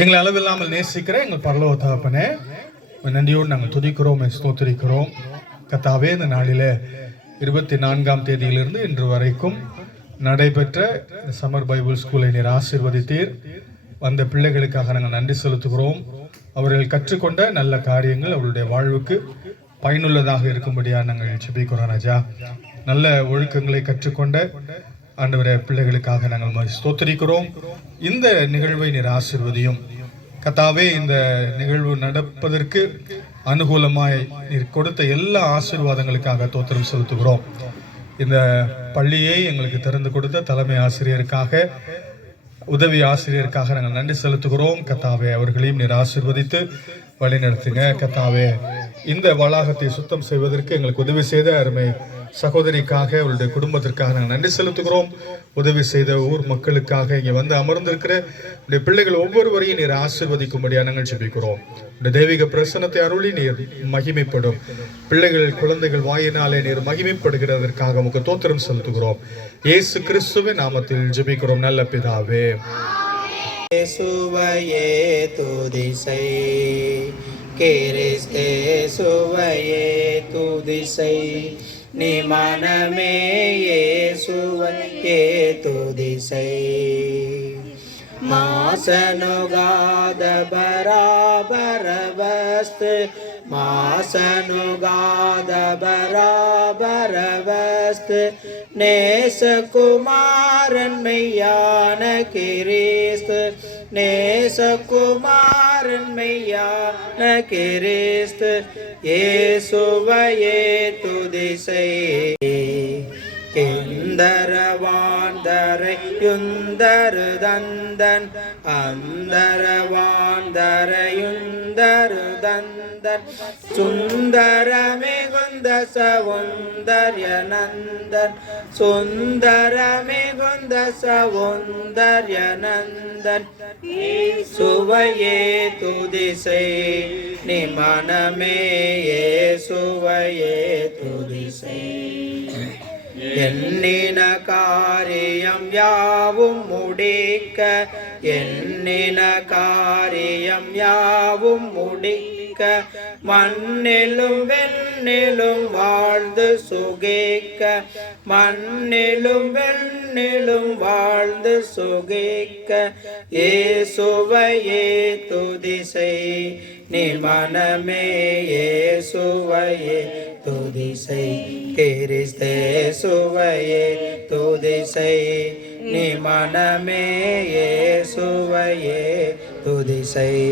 எங்களை அளவில்லாமல் நேசிக்கிற எங்கள் பரலோக தகப்பனே, நன்றியோடு நாங்கள் துதிக்கிறோம், ஸ்தோத்திரிக்கிறோம். கர்த்தாவே, இந்த நாளில் 24ஆம் தேதியிலிருந்து இன்று வரைக்கும் நடைபெற்ற சம்மர் பைபிள் ஸ்கூலை நீர் ஆசீர்வதித்தீர். வந்த பிள்ளைகளுக்காக நாங்கள் நன்றி செலுத்துகிறோம். அவர்கள் கற்றுக்கொண்ட நல்ல காரியங்கள் அவருடைய வாழ்வுக்கு பயனுள்ளதாக இருக்கும்படியாக நாங்கள் ஜெபிக்கிறோம். ராஜா, நல்ல ஒழுக்கங்களை கற்றுக்கொண்ட ஆண்டவரே பிள்ளைகளுக்காக நாங்கள் ஸ்தோத்திரிக்கிறோம். இந்த நிகழ்வை நீர் ஆசீர்வதியும். கர்த்தாவே, இந்த நிகழ்வு நடப்பதற்கு அனுகூலமாய் நீர் கொடுத்த எல்லா ஆசீர்வாதங்களுக்காக தோத்திரம் செலுத்துகிறோம். இந்த பள்ளியை எங்களுக்கு திறந்து கொடுத்த தலைமை ஆசிரியருக்காக, உதவி ஆசிரியருக்காக நாங்கள் நன்றி செலுத்துகிறோம். கர்த்தாவே, அவர்களையும் நீர் ஆசீர்வதித்து வழி நடத்துங்க. கர்த்தாவே, இந்த வளாகத்தை சுத்தம் செய்வதற்கு எங்களுக்கு உதவி செய்த அருமை சகோதரிக்காக, அவருடைய குடும்பத்திற்காக நாங்கள் நன்றி செலுத்துகிறோம். உதவி செய்த ஊர் மக்களுக்காக, இங்கே வந்து அமர்ந்திருக்கிற உடைய பிள்ளைகள் ஒவ்வொருவரையும் நீர் ஆசீர்வதிக்கும்படியாக நாங்கள் ஜெபிக்கிறோம். இந்த தெய்வீக பிரசன்னத்தை அருளி நீர் மகிமைப்படும். பிள்ளைகள், குழந்தைகள் வாயினாலே நீர் மகிமைப்படுகிறதற்காக உமக்கு தோத்திரம் செலுத்துகிறோம். இயேசு கிறிஸ்துவின் நாமத்தில் ஜெபிக்கிறோம் நல்ல பிதாவே. இயேசுவையே துதி செய், கிறிஸ்து இயேசுவையே துதி செய், நீ மனமே இயேசுவையே துதி செய். மாசனுகாத பராபர வஸ்து, மாசனுகாத பராபர வஸ்து, நேசகுமாரன் மெய்யான கிறிஸ்து, நேசகுமாரன் மெய்யான கிறிஸ்து, இயேசுவையே துதி செய். கேந்தரவாந்தரை யுந்தரு தந்தன், அந்தரவாந்தரையுந்தரு தந்தன், சுந்தர மிகுந்த சௌந்தர்ய நந்தன், சுந்தர மிகுந்த சௌந்தர்ய நந்தன், இயேசுவையே துதி செய், நீ மனமே இயேசுவையே துதி செய். எண்ணின காரியம் யாவும் முடிக்க, எண்ணின காரியம் யாவும் முடிக்க, மண்ணிலும் வெண்ணிலும் வாழ்ந்து சுகிக்க, மண்ணிலும் வெண்ணிலும் வாழ்ந்து சுகிக்க, இயேசுவையே துதி செய், நீ மனமே இயேசுவையே துதி செய், கிறிஸ்து இயேசுவையே துதி செய், நீ மனமே இயேசுவையே துதி செய்.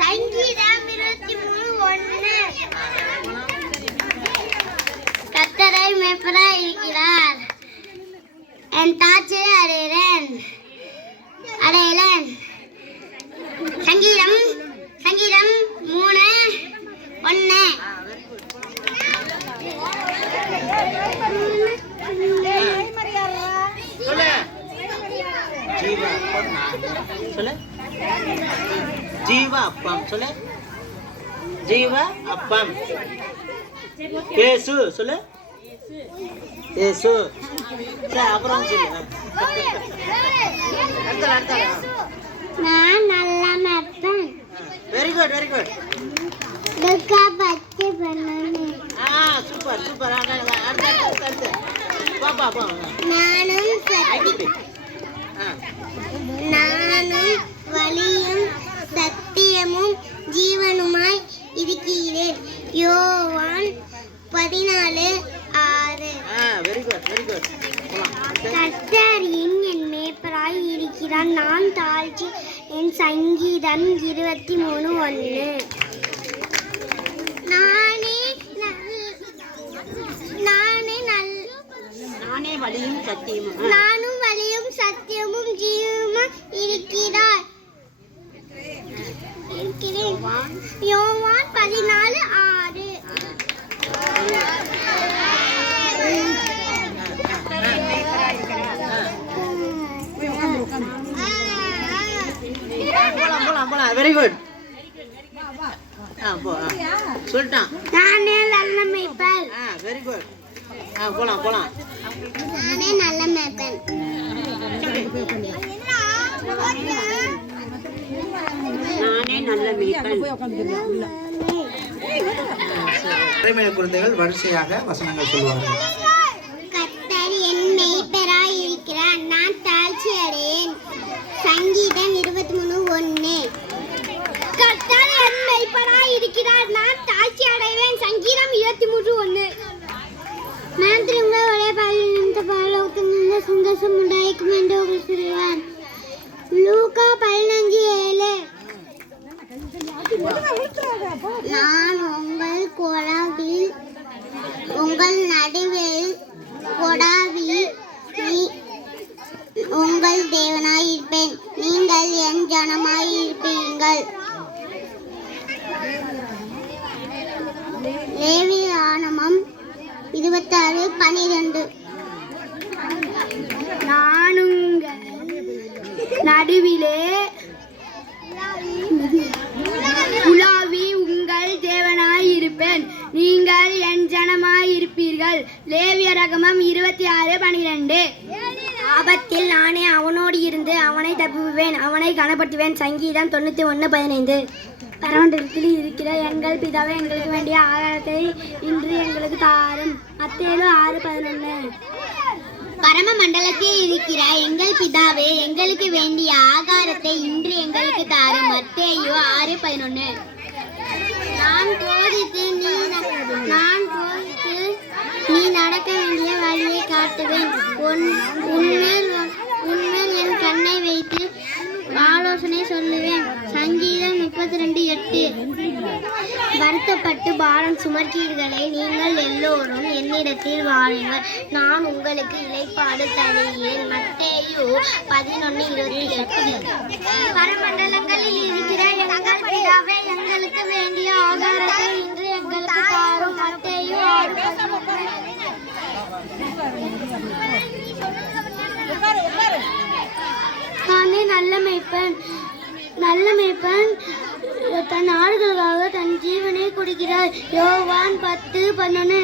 சங்கீதம் 23:1. கர்த்தரை மேய்ப்பராய் இருக்கிறார், என் தாட்சியை அடையேன். சங்கீதம் 3:1. ஜீவ அப்பம் சொல்லு, ஜீவ அப்பம். இயேசு சொல்லு, இயேசு. அப்புறம் சொல்லு, நான் நல்ல மேப்பன். Very good, very good. துக்கா பச்சை பண்ணனே. Super super. அடுத்து பாப்பா பா. நானும் வழியும் சத்தியமும் ஜீவனுமாய் இருக்கிறேன். யோவான் 14:6. Very good, very good. கர்த்தர் என் மேய்ப்பராய் இருக்கிறார், நான் தாழ்ச்சி என். சங்கீதம் 23:1. நானும் வழியும் சத்தியமும் ஜீவனுமாய் இருக்கிறேன். யோவான் 14:6. Very good. சொல்லிட்டான். நானே நல்ல மேய்ப்பன். வெரி வெரி குட் போலாம் போலாம் நானே நல்ல மேய்ப்பன் நானே நல்ல மேய்ப்பன் இறைமைய குழந்தைகள் வரிசையாக வசனங்கள் சொல்லுவார்கள். கர்த்தர் என் மேய்ப்பராய் இருக்கிறார் நான் தாழ்ச்சி அடையேன் சங்கீதம் 23:1 கர்த்தர் என் மேய்ப்பராய் இருக்கிறார் நான் தாழ்ச்சி அடைவேன் சங்கீதம் 23:1 நான் திரும்ப ஒரே பாலினத்த பாலோகத்திலிருந்து சந்தோஷம் உண்டாயிருக்கும் என்று உங்கள் சொல்லுவான் லூக்கா 15:7 நான் உங்கள் கொடாவில் உங்கள் நடுவில் கொடாவி உங்கள் தேவனாய் இருப்பேன் நீங்கள் என் ஜனமாய் இருப்பீர்கள் லேவியாகமம் 26:12 நான் உங்கள் நடுவிலே உலாவி உங்கள் தேவனாய் இருப்பேன் நீங்கள் என் ஜனமாய் இருப்பீர்கள் லேவியராகமம் 26:12 ஆபத்தில் நானே அவனோடு இருந்து அவனை தப்புவேன் அவனை கனப்படுத்துவேன் சங்கீதம் 91:15 பரமண்டலத்தில் இருக்கிற எங்கள் பிதாவே எங்களுக்கு வேண்டிய ஆகாரத்தை இன்று எங்களுக்கு தாரும் மத்தேயு 6:11 பரம மண்டலத்தில் இருக்கிற எங்கள் பிதாவே எங்களுக்கு வேண்டிய ஆகாரத்தை இன்று எங்களுக்கு தாரும் மத்தேயு 6:11 நான் போதித்து நீ நடக்க வேண்டிய வழியை காட்டுவேன் உன்மேல் என் கண்ணை வைத்து ஆலோசனை சொல்லுவேன் சங்கீதம் 32:8 வருத்தப்பட்டு பாரம் சுமக்கிறீர்களே நீங்கள் எல்லோரும் என்னிடத்தில் வாருங்கள் நான் உங்களுக்கு இளைப்பாடு தருகிறேன் மத்தேயு 11:28 பரமண்டலங்களில் இருக்கிற எங்கள் பிதாவே எங்களுக்கு வேண்டிய ஆகாரத்தை இன்று எங்களுக்கு தாரும் மத்தேயு 6:11 நானே நல்ல மேய்ப்பன் தன் ஆடுகளுக்காக தன் ஜீவனை கொடுக்கிறார் யோவான் 10:11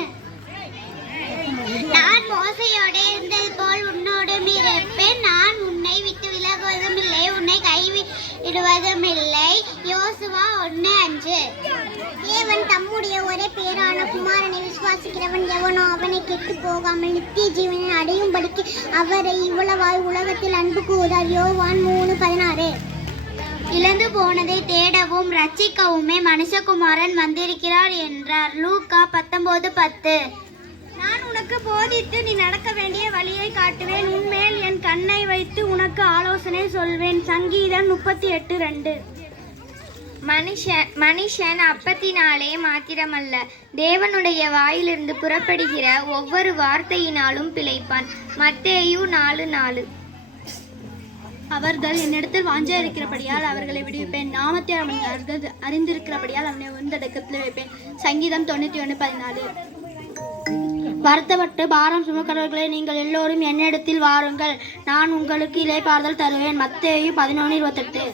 நான் மோசையோடு இருந்தது போல் உன்னோடும் இருப்பேன் நான் உன்னை விட்டு விலகுவதும் இல்லை உன்னை கைவிடுவதும் இல்லை யோசுவா 1:5 தேவன் தம்முடைய ஒரே பேரான குமாரனை விசுவாசிக்கிறவன் எவனோ அவனை கெட்டு போகாமல் நித்திய ஜீவனை அடையும்படிக்கு அவரை இவ்வளவாய் உலகத்தில் அன்பு கூறார் யோவான் 3:16 இழந்து போனதை தேடவும் ரட்சிக்கவுமே மனுஷகுமாரன் வந்திருக்கிறார் என்றார் லூக்கா 19:10 நான் உனக்கு போதித்து நீ நடக்க வேண்டிய வழியை காட்டுவேன் உன்மேல் என் கண்ணை வைத்து உனக்கு ஆலோசனை சொல்வேன் சங்கீதம் 38:2 மனுஷன் அப்பத்தினாலே மாத்திரமல்ல தேவனுடைய வாயிலிருந்து புறப்படுகிற ஒவ்வொரு வார்த்தையினாலும் பிழைப்பான் மத்தேயு 4:4 அவர்கள் என்னிடத்தில் வாஞ்சா இருக்கிறபடியால் அவர்களை விடுவிப்பேன் நாமத்தை அவர்கள் அறிந்திருக்கிறபடியால் அவனை உந்தடக்கத்தில் வைப்பேன் சங்கீதம் 91:14 வருத்தப்பட்டு பாரம் சுமக்கிறவர்களே நீங்கள் எல்லோரும் என்னிடத்தில் வாருங்கள் நான் உங்களுக்கு இளைப்பாறுதல் தருவேன் மத்தேயு 11:28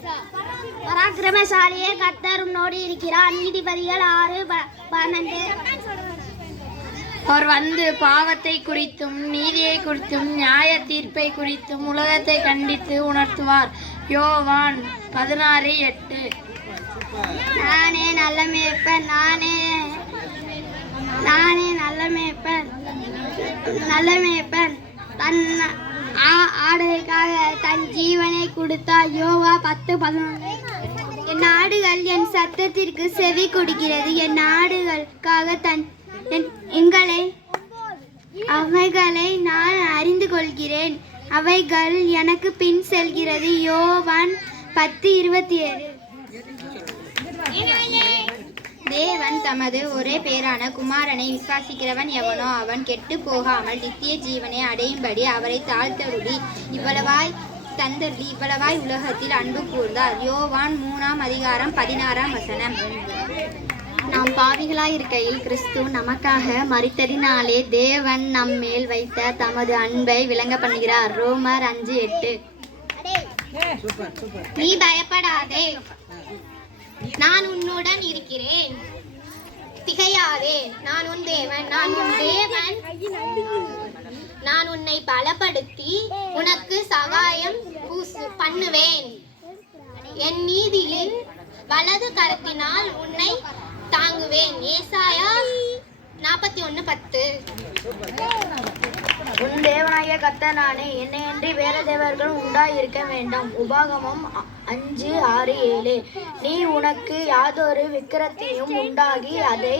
பராக்கிரமசாலியே கர்த்தர் உன்னோடு இருக்கிறார் நீதிபதிகள் 6:12 அவர் வந்து பாவத்தை குறித்தும் நீதியை குறித்தும் நியாய தீர்ப்பை குறித்தும் உலகத்தை கண்டித்து உணர்த்துவார் யோவான் 16:8 நானே நல்ல மேய்ப்பன் தன் ஆடுகளுக்காக தன் ஜீவனை கொடுத்தார் யோவா 10:11 என் ஆடுகள் என் சத்தத்திற்கு செவி கொடுக்கிறது என் ஆடுகளுக்காக அவைகளை நான் அறிந்து கொள்கிறேன் அவைகள் எனக்கு பின் செல்கிறது யோவான் 10:27 தேவன் தமது ஒரே பேரான குமாரனை விசுவாசிக்கிறவன் எவனோ அவன் கெட்டு போகாமல் நித்திய ஜீவனை அடையும்படி அவரை தாழ்த்தருளி இவ்வளவாய் உலகத்தில் அன்பு கூர்ந்தார் யோவான் 3:16 நாம் பாவிகளாய் இருக்கையில் கிறிஸ்து நமக்காக மரித்ததினாலே தேவன் நம்மேல் வைத்த தமது அன்பை விளங்க பண்ணுகிறார் ரோமர் 5:8 நீ பயப்படாதே நான் உன்னுடன் இருக்கிறேன் திகையாதே, நான் உன் தேவன், நான் உன்னை பலப்படுத்தி உனக்கு சகாயம் பண்ணுவேன். என் நீதியின் வலது கரத்தினால் உன்னை தாங்குவேன். ஏசாயா 41:10. உன் தேவனாகிய கர்த்தர் நானே, என்னையன்றி வேற தேவர்கள் உண்டாயிருக்க வேண்டாம். உபாகமம் 5:6-7. நீ உனக்கு யாதொரு விக்கிரத்தையும் உண்டாகி அதை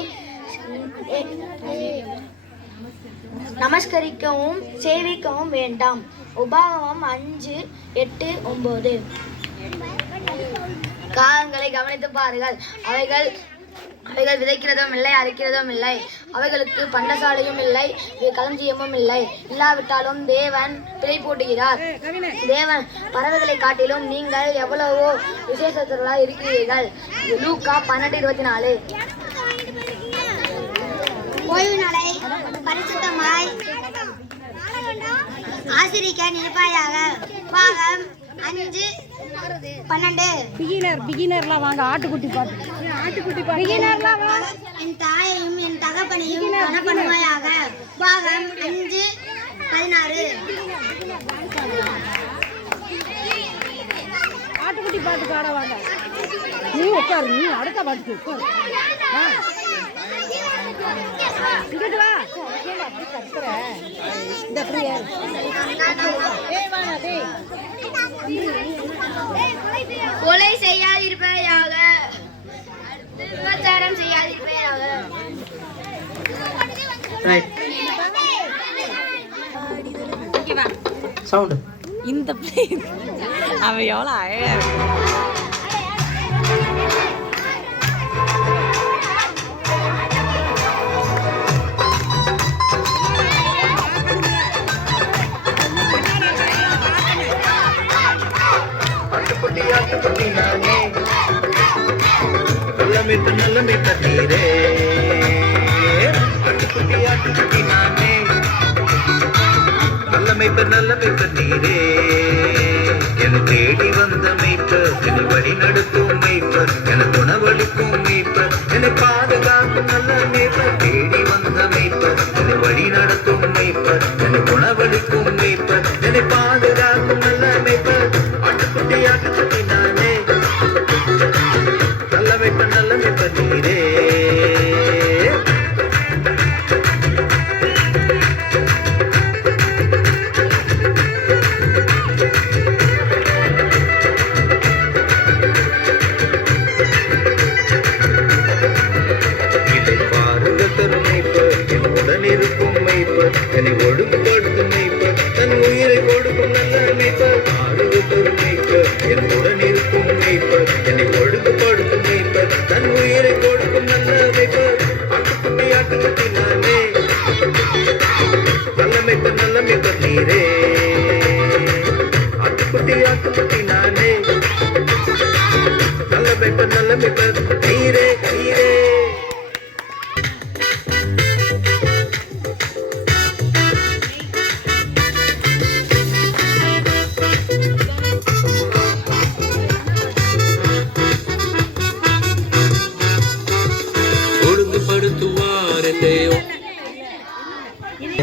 நமஸ்கரிக்கவும் சேவிக்கவும் வேண்டாம். உபாகமம் 5:8-9. காகங்களை கவனித்து பாருங்கள், அவைகள் விதைக்கிறதும் இல்லை, அறுக்கிறதும் இல்லை, அவைகளுக்கு பண்டசாலையும் இல்லை, களஞ்சியமும் இல்லை. இல்லாவிட்டாலும் தேவன் பிழை போட்டுகிறார். தேவன் பறவைகளை காட்டிலும் நீங்கள் எவ்வளவோ விசேஷத்தர்களாக இருக்கிறீர்கள். லூக்கா 12:24. ஓய்வு நாளை பரிசுத்தமாய் ஆசிரிக்க நிற்பாயாக. பாகம் 5:12. பிகினர்லாம் வாங்க, ஆட்டுக்குட்டி பாட்டு. என் தாயையும் என் தகப்பனையும் கனப்படுவாயாக. பாகம் 5:16. ஆட்டுக்குட்டி பாட்டு பாட வாங்க. நீ உட்காரு, நீ அடுத்த பாட்டு உட்காரு. இங்கிட்டு வா. அப்படி கத்துற இந்த பிரியர். கொலை செய்யாதிருப்பையாக, விபச்சாரம் செய்யாதிருப்பையாக. சவுண்ட் இந்த அவன் எவ்வளோ அழகா ஆட்டுக்குட்டி நானே, நல்ல மீட்ட நீரே. ஆட்டுக்குட்டி நானே, நல்ல மீட்ட நீரே. என தேடி வந்த மீட்பர், என்னை வழி நடத்தும் மீட்பர், எனக்கு உணவளிக்கும் மீட்பர், என்னை பாதுகாக்கும் நல்ல மீட்பர். தேடி வந்த மீட்பர், என்னை வழி நடத்தும் மீட்பர், எனக்கு உணவளிக்கும் மீட்பர், என்னை பாதுகாக்கும் நல்ல மீட்பர். ஆட்டுக்குட்டி நானே, நல்ல மீட்பர் நீரே. என்னை ஒடுக்குப்படுத்தும் மேய்ப்பர், தன் உயிரை கொடுக்கும் நல்ல மேய்ப்பர். ஆடுவதொரு மேய்ப்பர், என் உடன் இருக்கும் மேய்ப்பர், என்னை ஒடுக்குப்படுத்தும் மேய்ப்பர், தன் உயிரை கொடுக்கும் நல்ல மேய்ப்பர். ஆட்டுக்குட்டி நானே, நல்ல மேய்ப்பர் நீரே. ஆட்டுக்குட்டி நானே, நல்ல மேய்ப்பர் நீரே நீரே.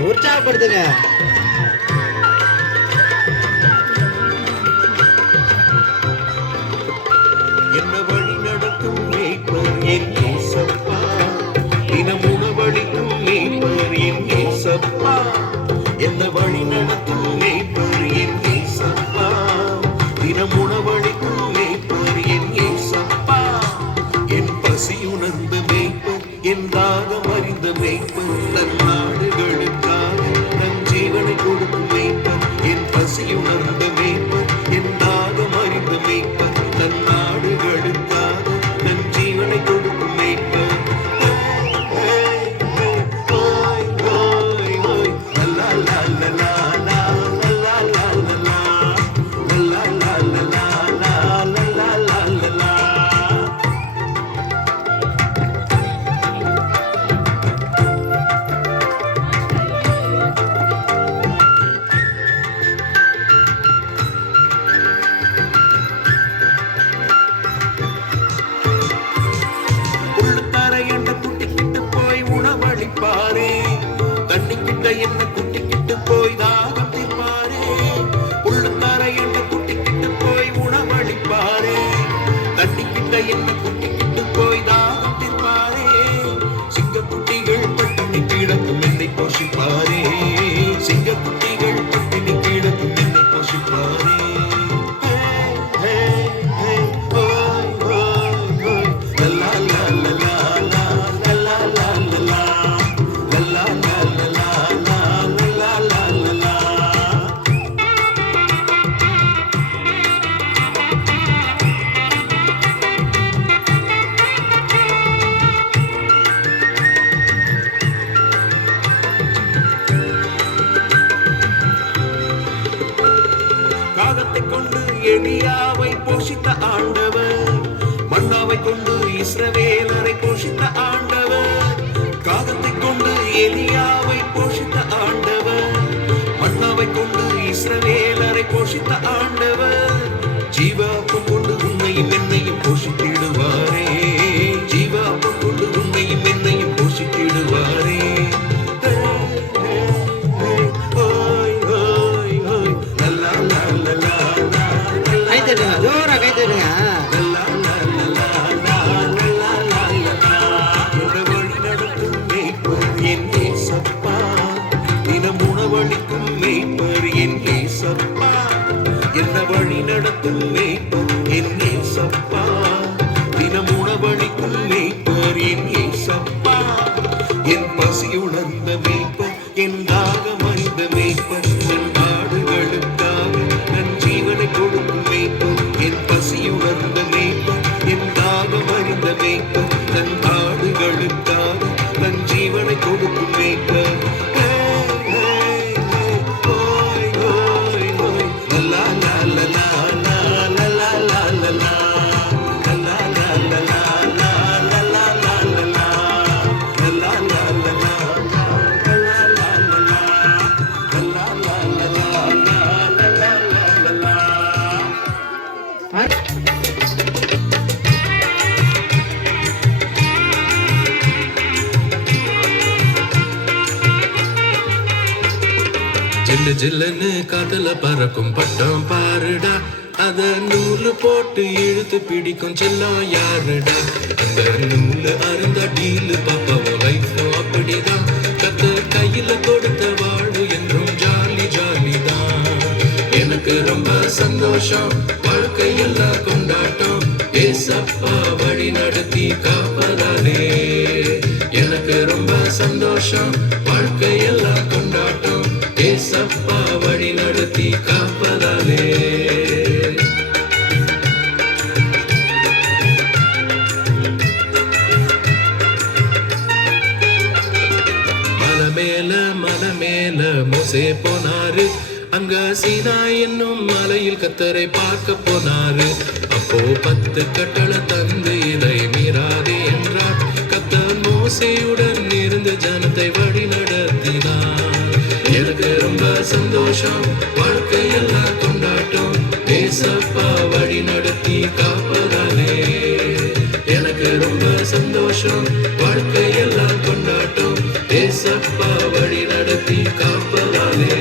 உற்சாகப்படுத்துங்க. என்ன வழி நடத்தும் மேய்ப்பர் என் இயேசப்பா, தினம் உணவளிக்கும் மேய்ப்பர் என் இயேசப்பா. என்ன வழி நடத்தும் மேய்ப்பர் என் இயேசப்பா, தினம் உணவளிக்கும் மேய்ப்பர் என் இயேசப்பா. என் பசி உணர்ந்த மேய்ப்பர், என் தாகம் அறிந்த மேய்ப்பர், தன் நாடுகளுக்காக தன் ஜீவனை கொடுக்கும் மேய்ப்பர். என் பசி உணர்ந்த மேய்ப்பர், என் தாகம் அறிந்த மேய்ப்பர், தன் நாடுகளுக்காக தன் ஜீவனை கொடுக்கும் மேய்ப்பர். என்ன குட்டிக்கிட்டு போய் தாகம் தீர்ப்பாரே உள்ளுக்கார என்ன குட்டிக்கிட்டு போய் உணவளிப்பாரே தண்ணிக்கிட்ட என்ன குட்டிக்கிட்டு போய் தாகம் தீர்ப்பாரே சிங்கக்குட்டிகள் பட்டினி கிடக்கும் என்னை போஷிப்பாரே சிங்கக்குட்டிகள் பட்டினி கிடக்கும் என்னை போஷிப்பாரே காகத்தை கொண்டு எலியாவை போஷித்த ஆண்டவர் மன்னாவை கொண்டு இஸ்ரவேலரை போஷித்த ஆண்டவர் காகத்தை கொண்டு எலியாவை போஷித்த ஆண்டவர் மன்னாவை கொண்டு இஸ்ரவேலரை போஷித்த ஆண்டவர் ஜீவாப்பம் கொண்டு உன்னையும் என்னையும் போஷித்திடுவாரே ஜீவாப்பம் கொண்டு உன்னையும் என்னையும் போஷித்திடுவாரே ஜோரா கை தட்டுங்க. உணவளிக்கும் மேய்ப்பர் என் ஏசப்பா என்ன வழி நடத்தும் மேய்ப்பர் என் ஏசப்பா தினம் உணவளிக்கும் மேய்ப்பர் என் ஏசப்பா என் பசி உணர்ந்த மேய்ப்பர் என் தாகம் அறிந்த மேய்ப்பர் என் ஆடுகளுக்காக நன் ஜீவனை கொடுக்கும் மேய்ப்பர் என் பசி உணர்ந்த மேய்ப்பர் என் தாகம் அறிந்த மேய்ப்பர் தன் ஆடுகளுக்காக தன் ஜீவனை கொடுக்கும் மேய்ப்பர் ஜில்லு ஜில்லுன்னு காத்துல பறக்கும் பட்டம் பாருடா அத நூலு போட்டு இழுத்து பிடிக்கும் செல்லம் யாருடா அந்த நூலு அருந்தா டீலு பாப்பாவும் லைஃபும் அப்படிதான் கத்த கையில கொடுத்த வாழு என்றும் ஜாலி ஜாலி தான் எனக்கு ரொம்ப சந்தோஷம் வாழ்க்கையெல்லாம் கொண்டாட்டம் ஏசப்பா வழி நடத்தி காப்பதாலே எனக்கு ரொம்ப சந்தோஷம் வாழ்க்கையெல்லாம் கொண்டாட்டம் ஏசப்பா வழி நடத்தி காப்பதாலே மலை மேல மோசே போனாரு அங்க சீனா என்னும் மலையில் கத்தரை பார்க்க போனாரு அப்போ 10 கட்டளை தந்து இதை மீறாதே என்றார் கத்தர் மோசேயுடன் இருந்து ஜனத்தை வழி நடத்தினார் எனக்கு ரொம்ப சந்தோஷம் வாழ்க்கையெல்லாம் கொண்டாட்டம் ஏசப்பா வழி நடத்தி காப்பதாலே எனக்கு ரொம்ப சந்தோஷம் வாழ்க்கையெல்லாம் கொண்டாட்டம் ஏசப்பா வழி நடத்தி காப்பதாலே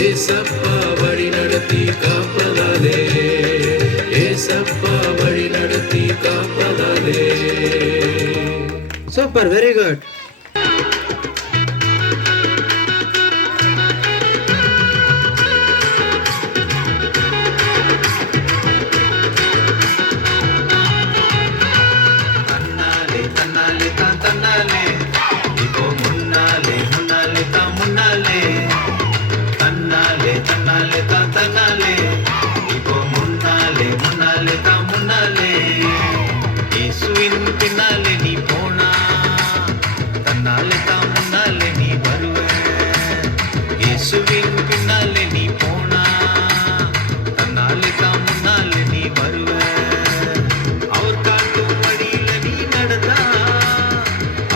ஏசப்பா வழி நடத்தி காப்பதாலே ஏசப்பா வழி நடத்தி காப்பதாலே சூப்பர், வெரி குட். பின்னாலே நீ போனா தன்னாலே தான் முன்னாலே நீ வருவ இயேசுவின் பின்னாலே நீ போனா தன்னாலே தான் முன்னாலே நீ வருவ அவர் காட்டும் வழியில நீ நடந்தா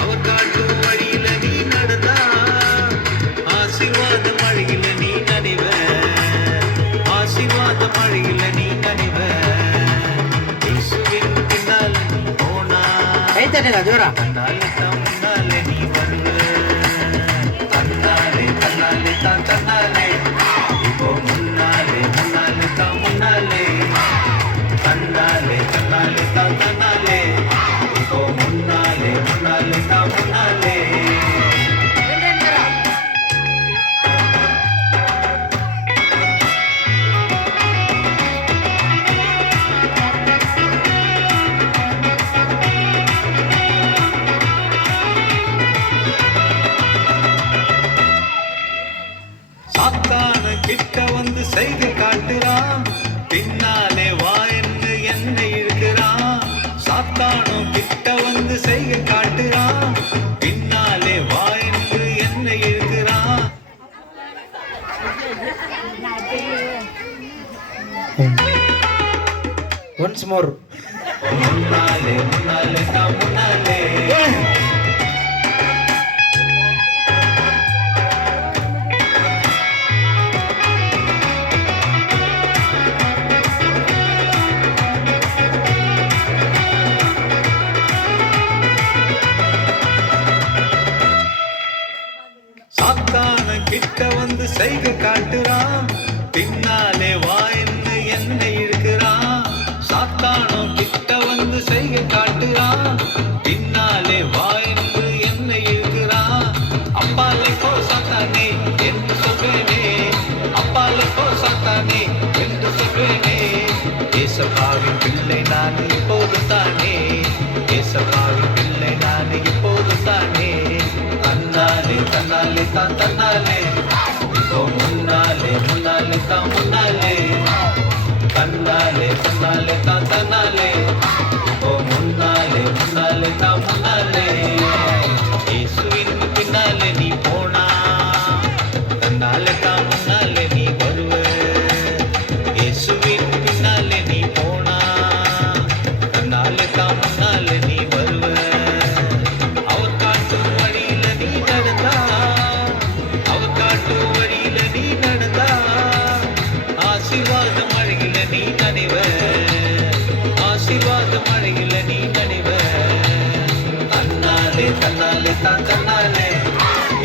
அவர் காட்டும் வழியில நீ நடந்தா ஆசீர்வாத மழையில நீ நனைவ ஆசீர்வாத மழையில நீ நனைவ இயேசுவின் பின்னாலே நீ போனா கை தட்டுங்க ஜோரா. தன்னாலே தான் முன்னாலே நீ வருவ கிட்ட வந்து செய்கை காட்டுறான் பின்னாலே வா என்று என்னை இழுக்கிறான் சாத்தானும் கிட்ட வந்து செய்கை காட்டுறான் பின்னாலே வா என்று என்னை இழுக்கிறான் ஒன்ஸ் மோர். முன்னாலே முன்னாலே தான் முன்னாலே சாத்தான கிட்ட வந்து செய்கை காட்டுறான் பின்னாலே வா என்று என்னை இழுக்கிறான் சாத்தானும் கிட்ட வந்து செய்கை காட்டுறான் பின்னாலே வா என்று என்னை இழுக்கிறான் அப்பாலே போ சாத்தானே என்று சொல்வேனே அப்பாலே போ சாத்தானே என்று சொல்வேனே ஏசப்பாவின் பிள்ளை நான் இப்போது தானே ஏசப்பாவின் பிள்ளை நான் இப்போது தானே தன்னாலே தன்னாலே தான் தன்னாலே இப்போ முன்னாலே முன்னாலே தான் முன்னாலே தன்னாலே தன்னாலே தான் தன்னாலே இப்போ முன்னாலே முன்னாலே தான் முன்னாலே இயேசுவின் பின்னாலே நீ போனா தன்னாலே தான் முன்னாலே நீ வருவ இயேசுவின் பின்னாலே நீ போனா தன்னாலே தான் முன்னாலே நீ வருவ அவர் காட்டும் வழியில நீ நடந்தா அவர் காட்டும் வழியில நீ நடந்தா ஆசீர்வாத மழையில நீ நனைவ ஆசீர்வாத மழையில நீ நனைவ தன்னாலே தன்னாலே தான் தன்னாலே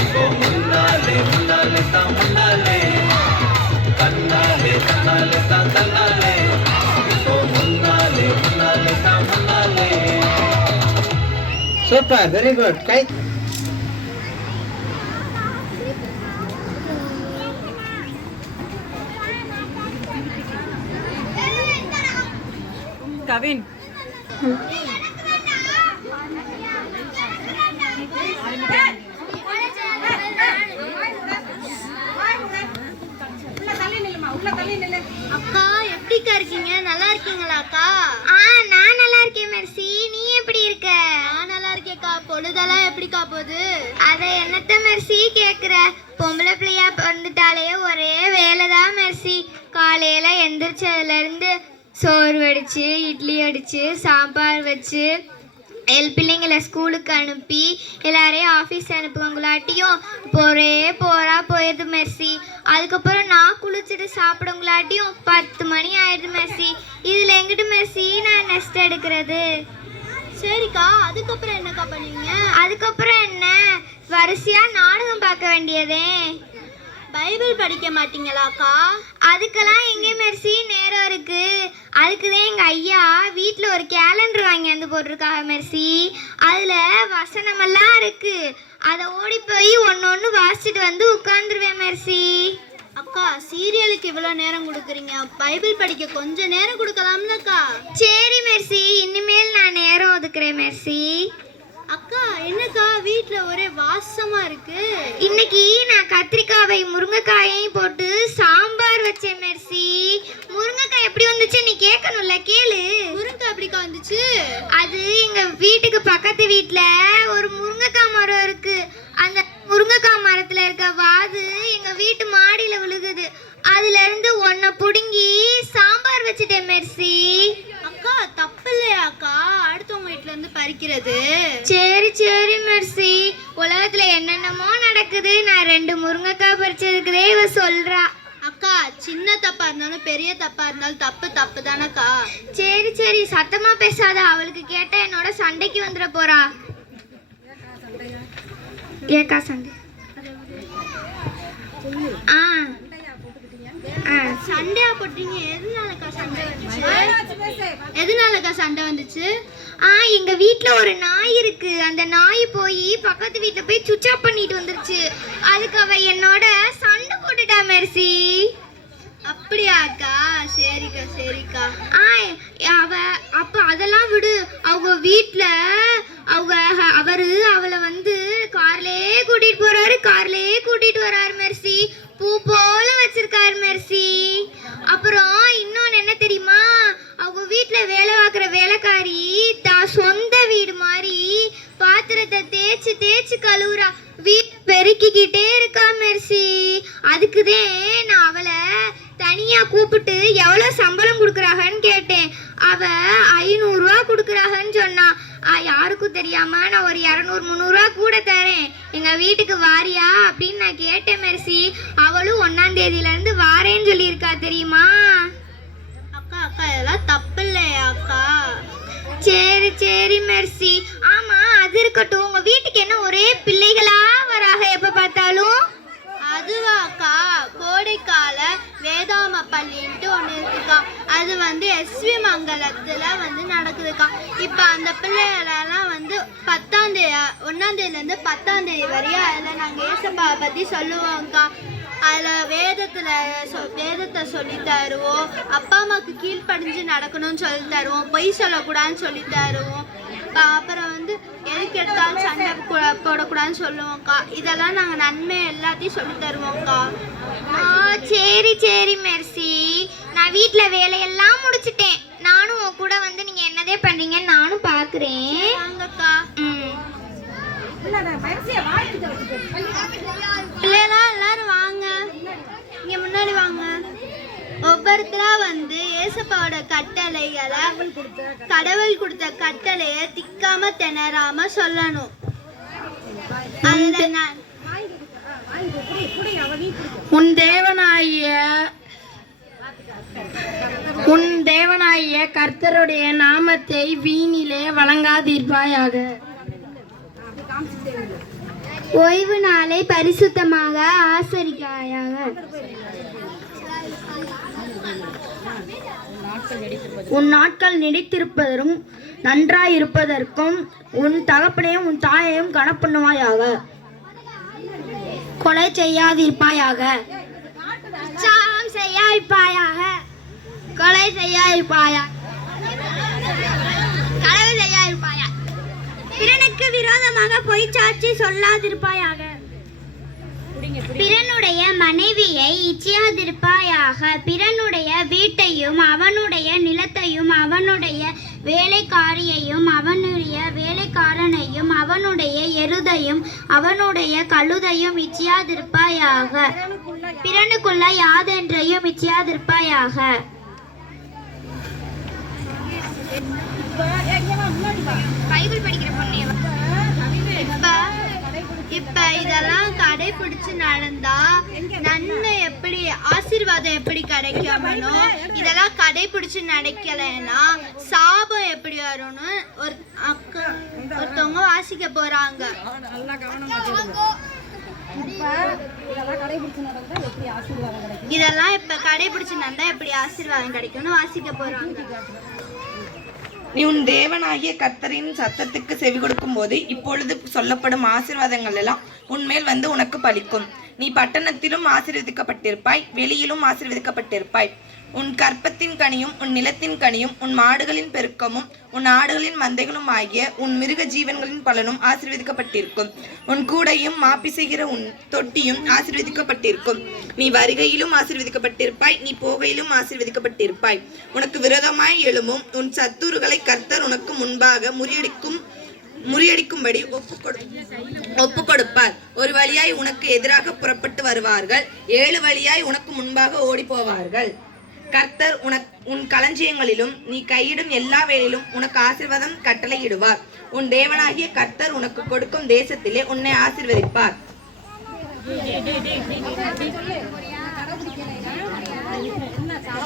இப்போ முன்னாலே முன்னாலே தான் முன்னாலே தன்னாலே தன்னாலே தான் தன்னாலே இப்போ முன்னாலே முன்னாலே தான் முன்னாலே. Super, very good. கை. கவின் அக்கா எப்படிக்கா இருக்கீங்க? நல்லா இருக்கீங்களா அக்கா? நான் நல்லா இருக்கேன் மெர்சி. நீ எப்படி இருக்க? நான் நல்லா இருக்கேன்க்கா. பொழுதெல்லாம் எப்படிக்கா போகுது? அதை என்னத்த மெர்சி கேக்குற? பொம்பளை பிள்ளையா பிறந்துட்டாலே ஒரே வேலை தான் மெர்சி. காலையில எந்திரிச்சதுல இருந்து சோறு வடிச்சு இட்லி அடிச்சு சாம்பார் வச்சு பிள்ளைங்களை ஸ்கூலுக்கு அனுப்பி எல்லாரையும் ஆஃபீஸ் அனுப்புவங்களாட்டியும் ஒரே போரா போயிடுது மெர்சி. அதுக்கப்புறம் நான் குளிச்சுட்டு சாப்பிடுங்களாட்டியும் 10 மணி ஆயிடுது மெர்சி. இதில் எங்கிட்டு மெர்சி நான் நெஸ்ட் எடுக்கிறது? சரிக்கா, அதுக்கப்புறம் என்னக்கா பண்ணுவீங்க? அதுக்கப்புறம் என்ன, வரிசையா நாடகம் பார்க்க வேண்டியதே. பைபிள் படிக்க மாட்டீங்களாக்கா? அதுக்கெல்லாம் எங்க மெர்சி நேரம் இருக்கு. அதுக்குதான் எங்க ஐயா வீட்டில் ஒரு கேலண்டர் வாங்கி வந்து போட்டிருக்காங்க மெர்சி. அதுல வசனமெல்லாம் இருக்கு. அதை ஓடி போய் ஒன்று வாசிச்சுட்டு வந்து உட்காந்துருவேன் மெர்சி. அக்கா, சீரியலுக்கு இவ்வளோ நேரம் கொடுக்குறீங்க, பைபிள் படிக்க கொஞ்சம் நேரம் கொடுக்கலாம்லக்கா? சரி மெர்சி, இனிமேல் நான் நேரம் ஒதுக்குறேன் மெர்சி. அக்கா, என்னக்கா வீட்டில் ஒரே வாசமா இருக்கு? இன்னைக்கு நான் கத்திரிக்காவை முருங்கைக்காயையும் போட்டு சாம்பார் வச்சேன் மெர்சி. முருங்கைக்காய் எப்படி வந்துச்சு நீ கேட்கணும்ல, கேளு. முருங்கைக்காய் எப்படிக்கா வந்துச்சு? அது எங்க வீட்டுக்கு பக்கத்து வீட்டில் ஒரு முருங்கைக்காய் மரம் இருக்கு. அந்த முருங்கைக்காய் மரத்துல இருக்க வாது எங்க வீட்டு மாடியில விழுகுது. அதுல இருந்து ஒன்ன புடுங்கி சாம்பார் வச்சுட்டேன் மெர்சி. அக்கா, தப்பு இல்லையாக்கா அடுத்தவங்க வீட்டுல இருந்து பறிக்கிறது? சரி சரி மெர்சி, உலகத்துல என்னென்னமோ நடக்குது. நான் 2 முருங்கைக்காய் பறிச்சதுக்குதே இவ சொல்றா. அக்கா, சின்ன தப்பா இருந்தாலும் பெரிய தப்பா இருந்தாலும் தப்பு தப்பு தானக்கா? சரி சரி, சத்தமா பேசாத. அவளுக்கு கேட்டா என்னோட சண்டைக்கு வந்துட போறா. ஏக்கா சண்டை? சண்டையா போட்டீங்க? எதனாலக்கா சண்டை வந்துச்சு? எதனாலக்கா சண்டை வந்துச்சு? எங்க வீட்ல ஒரு நாய் இருக்கு. அந்த நாய் போய் பக்கத்து வீட்டுல போய் சுவிட்ச் ஆஃப் பண்ணிட்டு வந்துருச்சு. அதுக்கு அவ என்னோட சண்டை போட்டுட்டா மெர்சி. அப்படியாக்கா? சரிக்கா சரிக்கா. அவ அப்ப அதெல்லாம் விடு. அவங்க வீட்டுல அவளை வந்து கார்லயே கூட்டிட்டு வராரு மெர்சி. பூ போல வச்சிருக்காரு மெர்சி. அப்புறம் இன்னொன்னு என்ன தெரியுமா, அவங்க வீட்டுல வேலை பார்க்குற வேலைக்காரி தான் சொந்த வீடு மாதிரி பாத்திரத்தை தேய்ச்சி தேய்ச்சி கழுவுறா. வீட்டு பெருக்கிக்கிட்டே இருக்கா மெர்சி. அதுக்குதான் நான் அவளை தனியா கூப்பிட்டு எவ்வளவு சம்பளம் கொடுக்குறாங்கன்னு கேட்டேன். அவ 500 ரூபா கொடுக்குறாங்கன்னு சொன்னா. யாருக்கும் தெரியாம நான் ஒரு 200-300 ரூபா கூட தரேன், எங்க வீட்டுக்கு வாரியா அப்படின்னு நான் கேட்டேன் மெர்சி. அவளும் 1ஆம் தேதியில இருந்து வாரேன்னு சொல்லியிருக்கா தெரியுமா? அக்கா இதெல்லாம் தப்பு இல்லையா அக்கா? சரி மெர்சி. ஆமா அது இருக்கட்டும், உங்க வீட்டுக்கு என்ன ஒரே பிள்ளைகளா வராக எப்ப பார்த்தாலும்? அதுவா அக்கா, கோடைக்கால வேதாம பள்ளின்ட்டு ஒன்று இருக்குக்கா. அது வந்து SV மங்கலத்தில் வந்து நடக்குதுக்கா. இப்போ அந்த பிள்ளைகளெல்லாம் வந்து 1ஆம் தேதியிலேருந்து 10ஆம் தேதி வரையும் அதில் நாங்கள் ஏசப்பாவை பற்றி சொல்லுவோம்க்கா. அதில் வேதத்தை சொல்லி தருவோம். அப்பா அம்மாவுக்கு கீழ்ப்படிஞ்சு நடக்கணும்னு சொல்லி தருவோம். பொய் சொல்லக்கூடாதுன்னு சொல்லி தருவோம். அப்புறம் வந்து எதுக்கு எடுத்தாலும் சண்டை போடக்கூடாதுன்னு சொல்லுவோம்க்கா. இதெல்லாம் நாங்கள் நன்மை எல்லாத்தையும் சொல்லி தருவோம்க்கா. சரி மெர்சி. நான் வீட்டில் வேலையெல்லாம் முடிச்சிட்டேன். நானும் உன் கூட வந்து நீங்கள் என்னதே பண்ணுறீங்கன்னு நானும் பார்க்குறேன். வாங்கக்கா. பிள்ளைகளா எல்லாரும் வாங்க, இங்கே முன்னாடி வாங்க. ஒவ்வொருத்தரா வந்து ஏசப்பாவோட கட்டளைகளை, கடவுள் கொடுத்த கட்டளையை திக்காம திணறாம சொல்லணும். உன் தேவனாகிய கர்த்தருடைய நாமத்தை வீணிலே வழங்காதிருப்பாயாக. ஓய்வு நாளை பரிசுத்தமாக ஆசரிக்காயாக. உன் நாட்கள் நீடித்திருப்பதற்கும் நன்றாயிருப்பதற்கும் உன் தகப்பனையும் உன் தாயையும் கனப்பண்ணுவாயாக. கொலை செய்யாதிருப்பாயாக. சாபம் செய்யாதிருப்பாயாக. கொலை செய்யாதிருப்பாயாக. களவு செய்யாதிருப்பாயாக. பிறனுக்கு விரோதமாக பொய் சாட்சி சொல்லாதிருப்பாயாக. பிறனுடைய மனைவியை இச்சியாதிருப்பாயாக. பிறனுடைய வீட்டையும் அவனுடைய நிலத்தையும் அவனுடைய வேலைக்காரியையும் அவனுடைய வேலைக்காரனையும் அவனுடைய எருதையும் அவனுடைய கழுதையும் இச்சியாதிருப்பாயாக. பிறனுக்குள்ள யாதென்றையும் இச்சியாதிருப்பாயாக. பைபிள் படிக்கிற பொண்ணு இப்ப இதெல்லாம் கடைபிடிச்சு நடந்தா நன்மை எப்படி, ஆசீர்வாதம் எப்படி கிடைக்கும்னோ இதெல்லாம் கடைபிடிச்சு நடக்கலைன்னா சாபம் எப்படி வரும்னு ஒருத்தவங்க வாசிக்க போறாங்க. இதெல்லாம் இப்ப கடைபிடிச்சு நடந்தா எப்படி ஆசீர்வாதம் கிடைக்கும்னு வாசிக்க போறாங்க. நீ உன் தேவனாகிய கர்த்தரின் சத்தத்துக்கு செவி கொடுக்கும் போது இப்பொழுது சொல்லப்படும் ஆசீர்வாதங்கள் எல்லாம் உன்மேல் வந்து உனக்கு பலிக்கும். நீ பட்டணத்திலும் ஆசீர்வதிக்கப்பட்டிருப்பாய், வெளியிலும் ஆசீர்வதிக்கப்பட்டிருப்பாய். உன் கற்பத்தின் கனியும் உன் நிலத்தின் கனியும் உன் மாடுகளின் பெருக்கமும் உன் ஆடுகளின் மந்தைகளும் ஆகிய உன் மிருக ஜீவன்களின் பலனும் ஆசீர்வதிக்கப்பட்டிருக்கும். உன் கூடையும் மாப்பிசைகிற உன் தொட்டியும் ஆசீர்வதிக்கப்பட்டிருக்கும். நீ வருகையிலும் ஆசீர்வதிக்கப்பட்டிருப்பாய், நீ போகையிலும் ஆசீர்வதிக்கப்பட்டிருப்பாய். உனக்கு விரோதமாய் எழும்பும் உன் சத்துருக்களை கர்த்தர் உனக்கு முன்பாக முறியடிக்கும்படி ஒப்பு கொடுப்பார். ஒரு வழியாய் உனக்கு எதிராக புறப்பட்டு வருவார்கள், 7 வழியாய் உனக்கு முன்பாக ஓடி போவார்கள். கர்த்தர் உன் களஞ்சியங்களிலும் நீ கையிடும் எல்லா வேலையிலும் உனக்கு ஆசீர்வாதம் கட்டளையிடுவார். உன் தேவனாகிய கர்த்தர் உனக்கு கொடுக்கும் தேசத்திலே உன்னை ஆசீர்வதிப்பார்.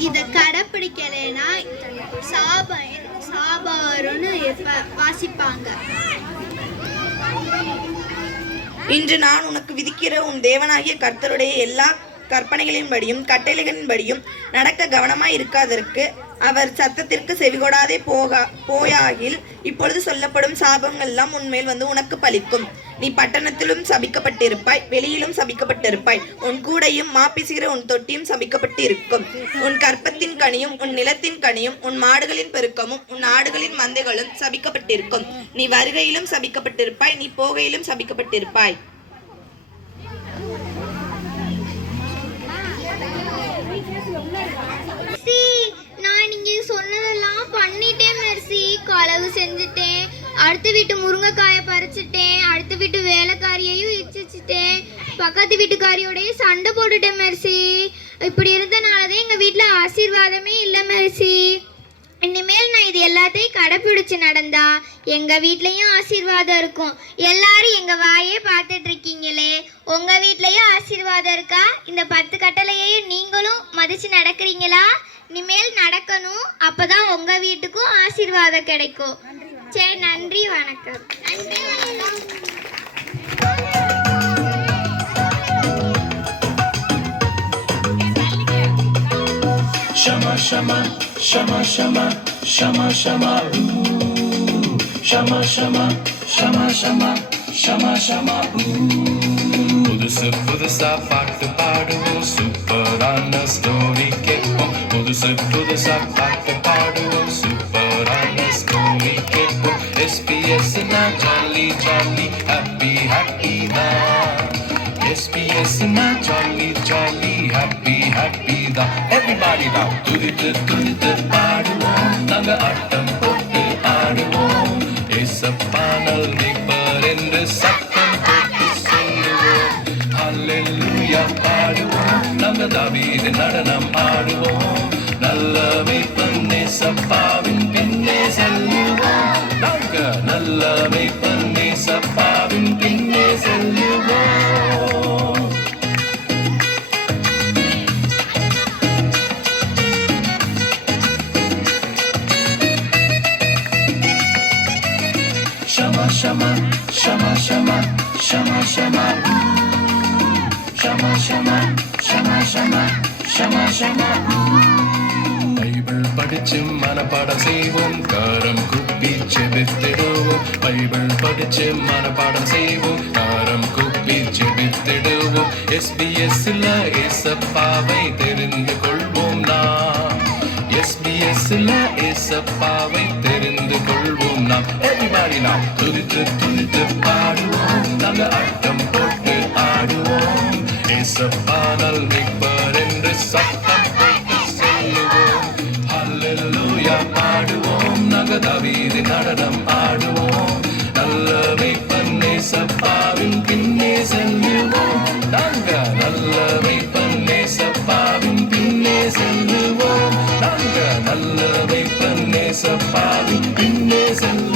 இத கடைபிடிக்கலைன்னா சாபாருன்னு வாசிப்பாங்க. இன்று நான் உனக்கு விதிக்கிற உன் தேவனாகிய கர்த்தருடைய எல்லா கற்பனைகளின்படியும் கட்டளைகளின்படியும் நடக்க கவனமாய் இருக்காதற்கு அவர் சத்தத்திற்கு செவிகொடாதே போயாகில் இப்பொழுது சொல்லப்படும் சாபங்கள் எல்லாம் உன்மேல் வந்து உனக்கு பலிக்கும். நீ பட்டணத்திலும் சபிக்கப்பட்டிருப்பாய், வெளியிலும் சபிக்கப்பட்டிருப்பாய். உன் கூடையும் மாப்பிசுகிற உன் தொட்டியும் சபிக்கப்பட்டு இருக்கும். உன் கற்பத்தின் கனியும் உன் நிலத்தின் கனியும் உன் மாடுகளின் பெருக்கமும் உன் ஆடுகளின் மந்தைகளும் சபிக்கப்பட்டிருக்கும். நீ வருகையிலும் சபிக்கப்பட்டிருப்பாய், நீ போகையிலும் சபிக்கப்பட்டிருப்பாய். நான் நீங்க சொன்னதெல்லாம் பண்ணிட்டேன் மெர்சி. களவு செஞ்சுட்டேன், அடுத்த வீட்டு முருங்கைக்காயை பறிச்சுட்டேன், அடுத்த வீட்டு வேலைக்காரியையும் இச்சிச்சிட்டேன், பக்கத்து வீட்டுக்காரியோடய சண்டை போட்டுட்டேன் மெர்சி. இப்படி இருந்தனாலதான் எங்க வீட்டுல ஆசீர்வாதமே இல்லை மெர்சி. இனிமேல் நான் இது எல்லாத்தையும் கடைப்பிடிச்சு நடந்தா எங்க வீட்லயும் ஆசீர்வாதம் இருக்கும். எல்லாரும் எங்க வாயே பார்த்துட்டு இருக்கீங்களே, உங்க வீட்லயும் ஆசீர்வாதம் இருக்கா? இந்த 10 கட்டளையையும் நீங்களும் மதிச்சு நடக்கிறீங்களா? இனிமேல் நடக்கணும், அப்பதான் உங்க வீட்டுக்கும் ஆசீர்வாதம் கிடைக்கும். சரி, நன்றி, வணக்கம். Shama shama, shama shama, shama shama, ooh. Shama shama, shama shama, shama shama, ooh. புதுசு புதுசா பாட்டு பாடுவோம், சூப்பரான ஸ்டோரி கேட்போம். புதுசு புதுசா பாட்டு பாடுவோம், சூப்பரான ஸ்டோரி கேட்போம். SBS na jolly jolly, happy happy da. SBS na jolly jolly, happy happy da. Everybody now, துதித்து துதித்து பாடுவோம், நாங்க ஆட்டம் போட்டு ஆடுவோம். ஏசப்பானல் மீட்பர் என்று சத்தம் போட்டு சொல்லுவோம். ஹல்லேலூயா பாடுவோம், நாங்க தாவீது நடனம் ஆடுவோம். நல்ல மீட்பன் ஏசப்பாவின் பின்னே செல்லுவோம். நாங்க நல்ல மீட்பன் ஏசப்பாவின் பின்னே செல்லுவோம். Shama shama, shama shama, shama shama, ooh. Shama shama, shama shama, shama shama, ooh. Bible படிச்சு மனப்பாடம் செய்வோம், காரம் குப்பி செபித்திடுவோம். பைபிள் படிச்சு மனப்பாடம் செய்வோம், காரம் குப்பி செபித்திடுவோம். SBS-ல ஏசப்பாவை தெரிந்து கொள்வோம் நாம். SBS-ல ஏசப்பாவை தெரிந்து கொள்வோம் நாம். Everybody now, துதித்து துதித்து பாடுவோம், நாங்க ஆட்டம் போட்டு ஆடுவோம். ஏசப்பானல் மீட்பர் என்று சத்தம் போட்டு சொல்லுவோம். ஹல்லேலூயா பாடுவோம், நாங்க தாவீது நடனம் ஆடுவோம். நல்ல மீட்பன் ஏசப்பாவின் பின்னே செல்லுவோம். நாங்க நல்ல மீட்பன் ஏசப்பாவின் பின்னே செல்லுவோம். நாங்க நல்ல மீட்பன் ஏசப்பாவின் பின்னே செல்லுவோம்.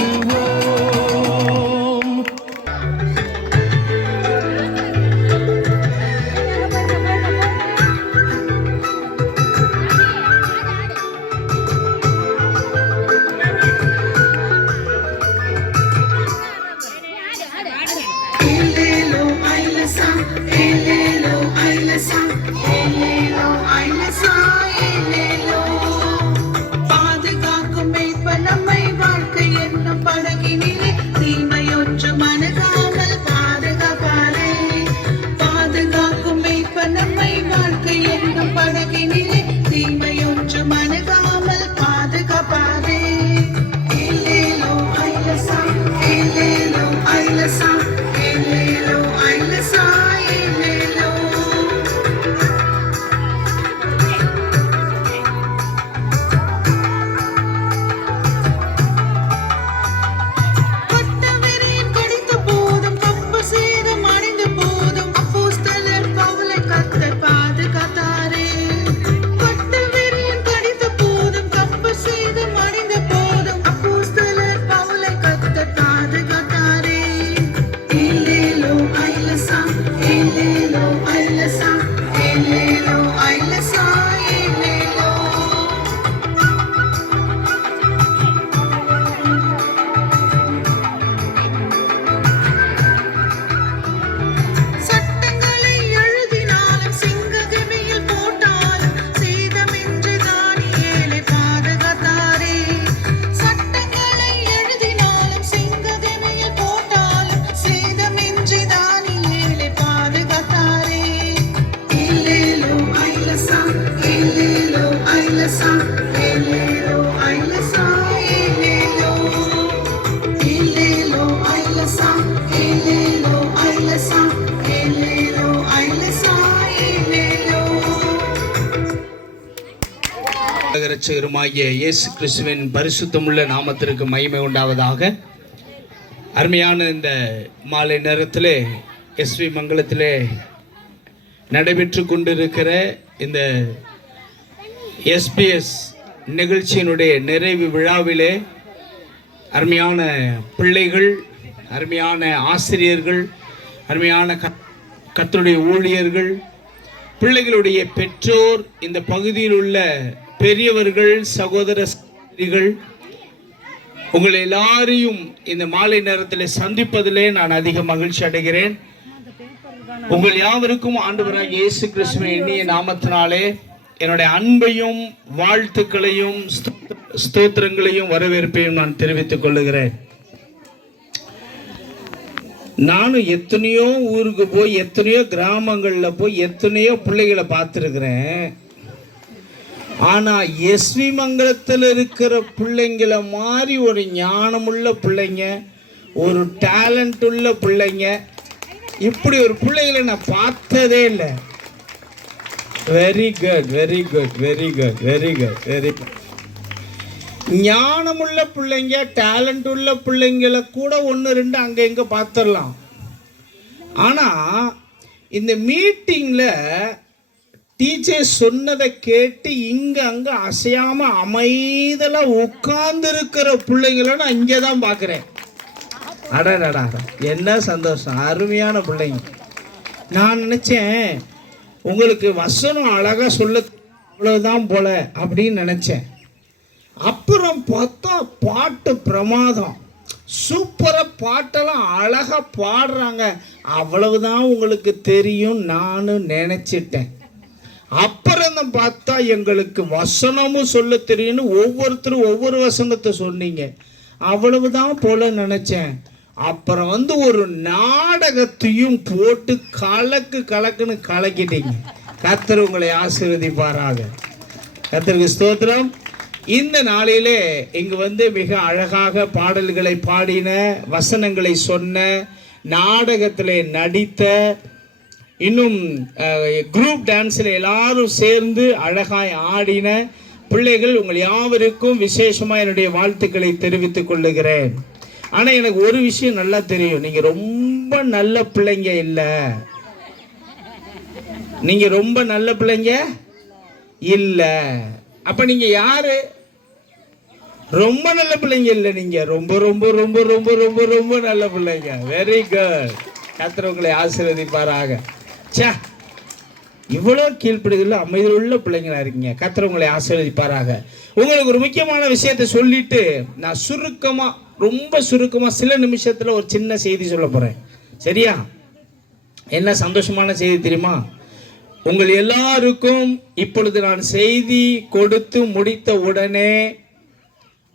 இரட்சகருமாகிய இயேசு கிறிஸ்துவின் பரிசுத்தமுள்ள நாமத்திற்கு மகிமை உண்டாவதாக. அருமையான இந்த மாலை நேரத்திலே எஸ்வி மங்கலத்திலே நடைபெற்று கொண்டிருக்கிற இந்த SBS நிகழ்ச்சியினுடைய நிறைவு விழாவிலே அருமையான பிள்ளைகள், அருமையான ஆசிரியர்கள், அருமையான கர்த்தருடைய ஊழியர்கள், பிள்ளைகளுடைய பெற்றோர், இந்த பகுதியில் உள்ள பெரியவர்கள், சகோதர சகோதரிகள், உங்கள் எல்லாரையும் இந்த மாலை நேரத்தில் சந்திப்பதிலே நான் அதிக மகிழ்ச்சி அடைகிறேன். உங்கள் யாவருக்கும் ஆண்டவராகிய இயேசு கிறிஸ்துவின் இனிய நாமத்தினாலே என்னுடைய அன்பையும் வாழ்த்துக்களையும் ஸ்தோத்திரங்களையும் வரவேற்பையும் நான் தெரிவித்துக் கொள்ளுகிறேன். நானும் எத்தனையோ ஊருக்கு போய், எத்தனையோ கிராமங்களில் போய், எத்தனையோ பிள்ளைகளை பார்த்துருக்கிறேன். ஆனால் எஸ்வி மங்கலத்தில் இருக்கிற பிள்ளைங்கள மாதிரி ஒரு ஞானமுள்ள பிள்ளைங்க, ஒரு டேலண்ட் உள்ள பிள்ளைங்க, இப்படி ஒரு பிள்ளைகளை நான் பார்த்ததே இல்லை. Very good, very good, very good, very good, very good. ஞானமுள்ள பிள்ளைங்க, டேலண்ட் உள்ள பிள்ளைங்களை கூட ஒன்று ரெண்டு அங்கே இங்கே பார்த்துடலாம். ஆனால் இந்த மீட்டிங்கில் டீச்சர் சொன்னதை கேட்டு இங்கே அங்கே அசையாமல் அமைதலாக உட்கார்ந்துருக்கிற பிள்ளைங்கள நான் இங்கே தான் பார்க்குறேன். அடடா, என்ன சந்தோஷம், அருமையான பிள்ளைங்க. நான் நினச்சேன் உங்களுக்கு வசனம் அழகாக சொல்ல அவ்வளோதான் போல அப்படின்னு நினச்சேன். அப்புறம் பார்த்தா பாட்டு பிரமாதம், சூப்பராக பாட்டெல்லாம் அழகாக பாடுறாங்க. அவ்வளவுதான் உங்களுக்கு தெரியும் நானும் நினச்சிட்டேன். அப்புறம் தான் பார்த்தா எங்களுக்கு வசனமும் சொல்ல தெரியும்னு ஒவ்வொருத்தரும் ஒவ்வொரு வசனத்தை சொன்னீங்க. அவ்வளவுதான் போல நினச்சேன். அப்புறம் ஒரு நாடகத்தையும் போட்டு கலக்குன்னு கலக்கிட்டீங்க. கர்த்தர் உங்களை ஆசீர்வதிப்பாராக. கர்த்தருக்கு ஸ்தோத்திரம். இந்த நாளிலே இங்கு மிக அழகாக பாடல்களை பாடின, வசனங்களை சொன்ன, நாடகத்தில் நடித்த, இன்னும் குரூப் டான்ஸில் எல்லாரும் சேர்ந்து அழகாய் ஆடின பிள்ளைகள் உங்கள் யாவருக்கும் விசேஷமாக என்னுடைய வாழ்த்துக்களை தெரிவித்துக் கொள்ளுகிறேன். ஆனால் எனக்கு ஒரு விஷயம் நல்லா தெரியும், நீங்கள் ரொம்ப நல்ல பிள்ளைங்க இல்லை. நீங்கள் ரொம்ப நல்ல பிள்ளைங்க இல்லை. அப்போ நீங்கள் யாரு? ரொம்ப நல்ல பிள்ளைங்க இல்லை, நீங்கள் ரொம்ப ரொம்ப ரொம்ப ரொம்ப ரொம்ப ரொம்ப நல்ல பிள்ளைங்க. Very good. கர்த்தர் உங்களை ஆசீர்வதிப்பாராக. சே, இவ்வளோ கீழ்ப்படுதல் அமைதியில் உள்ள பிள்ளைங்களா இருக்கீங்க. கர்த்தர் உங்களை ஆசீர்வதிப்பாராக. உங்களுக்கு ஒரு முக்கியமான விஷயத்தை சொல்லிட்டு நான் ரொம்ப சுருக்கமாக சில நிமிஷத்தில் ஒரு சின்ன செய்தி சொல்ல போகிறேன். சரியா? என்ன சந்தோஷமான செய்தி தெரியுமா? உங்கள் எல்லாருக்கும் இப்பொழுது நான் செய்தி கொடுத்து முடித்த உடனே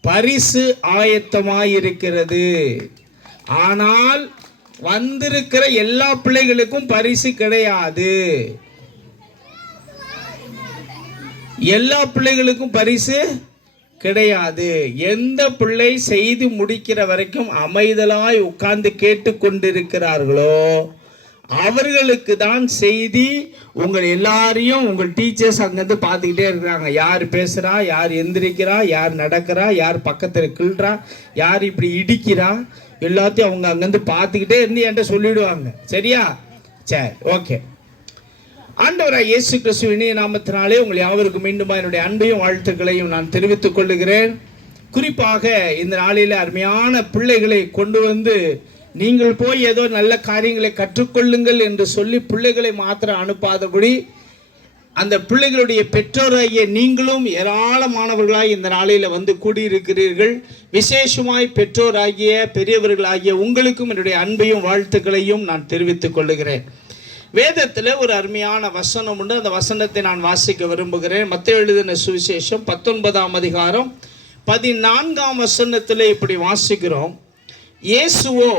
பரிசு ஆயத்தமாயிருக்கிறது. ஆனால் வந்திருக்கிற எல்லா பிள்ளைகளுக்கும் பரிசு கிடையாது. எல்லா பிள்ளைகளுக்கும் பரிசு கிடையாது. எந்த பிள்ளை செய்து முடிக்கிற வரைக்கும் அமைதலாய் உட்கார்ந்து கேட்டுக்கொண்டிருக்கிறார்களோ அவர்களுக்கு தான் செய்தி. உங்கள் எல்லாரையும் உங்கள் டீச்சர்ஸ் அங்கேருந்து பார்த்துக்கிட்டே இருக்கிறாங்க. யார் பேசுகிறா, யார் எந்திரிக்கிறா, யார் நடக்கிறா, யார் பக்கத்தில் கிள்றா, யார் இப்படி இடிக்கிறா, எல்லாத்தையும் அவங்க அங்கேருந்து பார்த்துக்கிட்டே இருந்து என்கிட்ட சொல்லிடுவாங்க. சரியா? சரி, ஓகே. ஆண்டவராகிய இயேசு கிறிஸ்துவின் இனிய நாமத்தினாலே உங்கள் யாவருக்கும் மீண்டும் என்னுடைய அன்பையும் வாழ்த்துக்களையும் நான் தெரிவித்துக் கொள்ளுகிறேன். குறிப்பாக இந்த நாளில் அருமையான பிள்ளைகளை கொண்டு நீங்கள் போய் ஏதோ நல்ல காரியங்களை கற்றுக்கொள்ளுங்கள் என்று சொல்லி பிள்ளைகளை மாத்திரம் அனுப்பாதபடி அந்த பிள்ளைகளுடைய பெற்றோராகிய நீங்களும் ஏராளமானவர்களாய் இந்த நாளில் கூடியிருக்கிறீர்கள். விசேஷமாய் பெற்றோராகிய பெரியவர்களாகிய உங்களுக்கும் என்னுடைய அன்பையும் வாழ்த்துக்களையும் நான் தெரிவித்துக் கொள்ளுகிறேன். வேதத்தில் ஒரு அருமையான வசனம் உண்டு. அந்த வசனத்தை நான் வாசிக்க விரும்புகிறேன். மத்தேயு எழுதின சுவிசேஷம் 19ஆம் அதிகாரம் 14ஆம் வசனத்தில் இப்படி வாசிக்கிறோம். இயேசுவோ,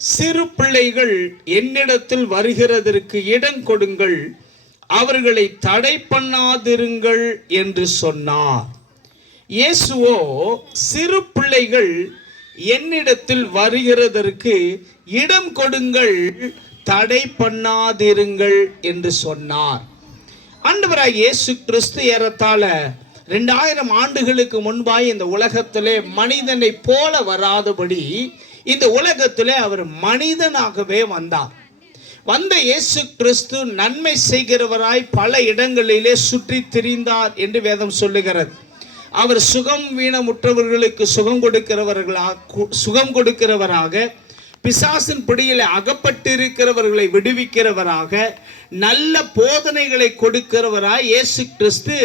சிறு பிள்ளைகள் என்னிடத்தில் வருகிறதற்கு இடம் கொடுங்கள், அவர்களை தடை பண்ணாதிருங்கள் என்று சொன்னார். இயேசுவோ, சிறு பிள்ளைகள் என்னிடத்தில் வருகிறதற்கு இடம் கொடுங்கள், தடை பண்ணாதிருங்கள் என்று சொன்னார். ஆண்டவராகிய இயேசு கிறிஸ்து ஏறத்தாழ 2000 ஆண்டுகளுக்கு முன்பாய் இந்த உலகத்திலே மனிதனை போல வராதபடி இந்த உலகத்திலே அவர் மனிதனாகவே வந்தார். வந்த இயேசு கிறிஸ்து நன்மை செய்கிறவராய் பல இடங்களிலே சுற்றி திரிந்தார் என்று வேதம் சொல்லுகிறது. அவர் சுகம் வீணமுற்றவர்களுக்கு சுகம் கொடுக்கிறவராக, பிசாசின் பிடியில் அகப்பட்டிருக்கிறவர்களை விடுவிக்கிறவராக, நல்ல போதனைகளை கொடுக்கிறவராய் இயேசு கிறிஸ்து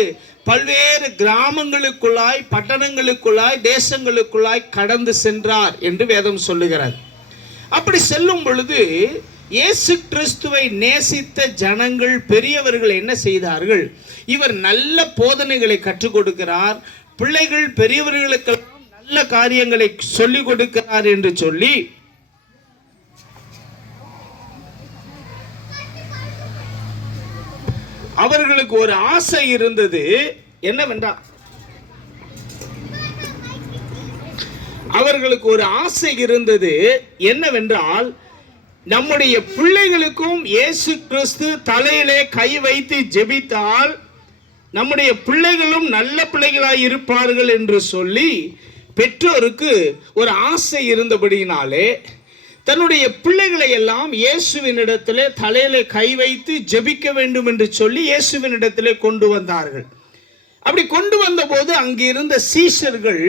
பல்வேறு கிராமங்களுக்குள்ளாய், பட்டணங்களுக்குள்ளாய், தேசங்களுக்குள்ளாய் கடந்து சென்றார் என்று வேதம் சொல்லுகிறது. அப்படி செல்லும் பொழுது இயேசு கிறிஸ்துவை நேசித்த ஜனங்கள், பெரியவர்கள் என்ன செய்தார்கள்? இவர் நல்ல போதனைகளை கற்றுக் கொடுக்கிறார், பிள்ளைகள் பெரியவர்களுக்கு நல்ல காரியங்களை சொல்லிக் கொடுக்கிறார் என்று சொல்லி அவர்களுக்கு ஒரு ஆசை இருந்தது. என்னவென்றால் நம்முடைய பிள்ளைகளுக்கும் இயேசு கிறிஸ்து தலையிலே கை வைத்து ஜெபித்தால் நம்முடைய பிள்ளைகளும் நல்ல பிள்ளைகளாய் இருப்பார்கள் என்று சொல்லி பெற்றோருக்கு ஒரு ஆசை இருந்தபடியினாலே தன்னுடைய பிள்ளைகளை எல்லாம் இயேசுவினிடத்திலே தலையிலே கை வைத்து ஜெபிக்க வேண்டும் என்று சொல்லி இயேசுவினிடத்திலே கொண்டு வந்தார்கள். அப்படி கொண்டு வந்தபோது அங்கு இருந்த சீஷர்கள்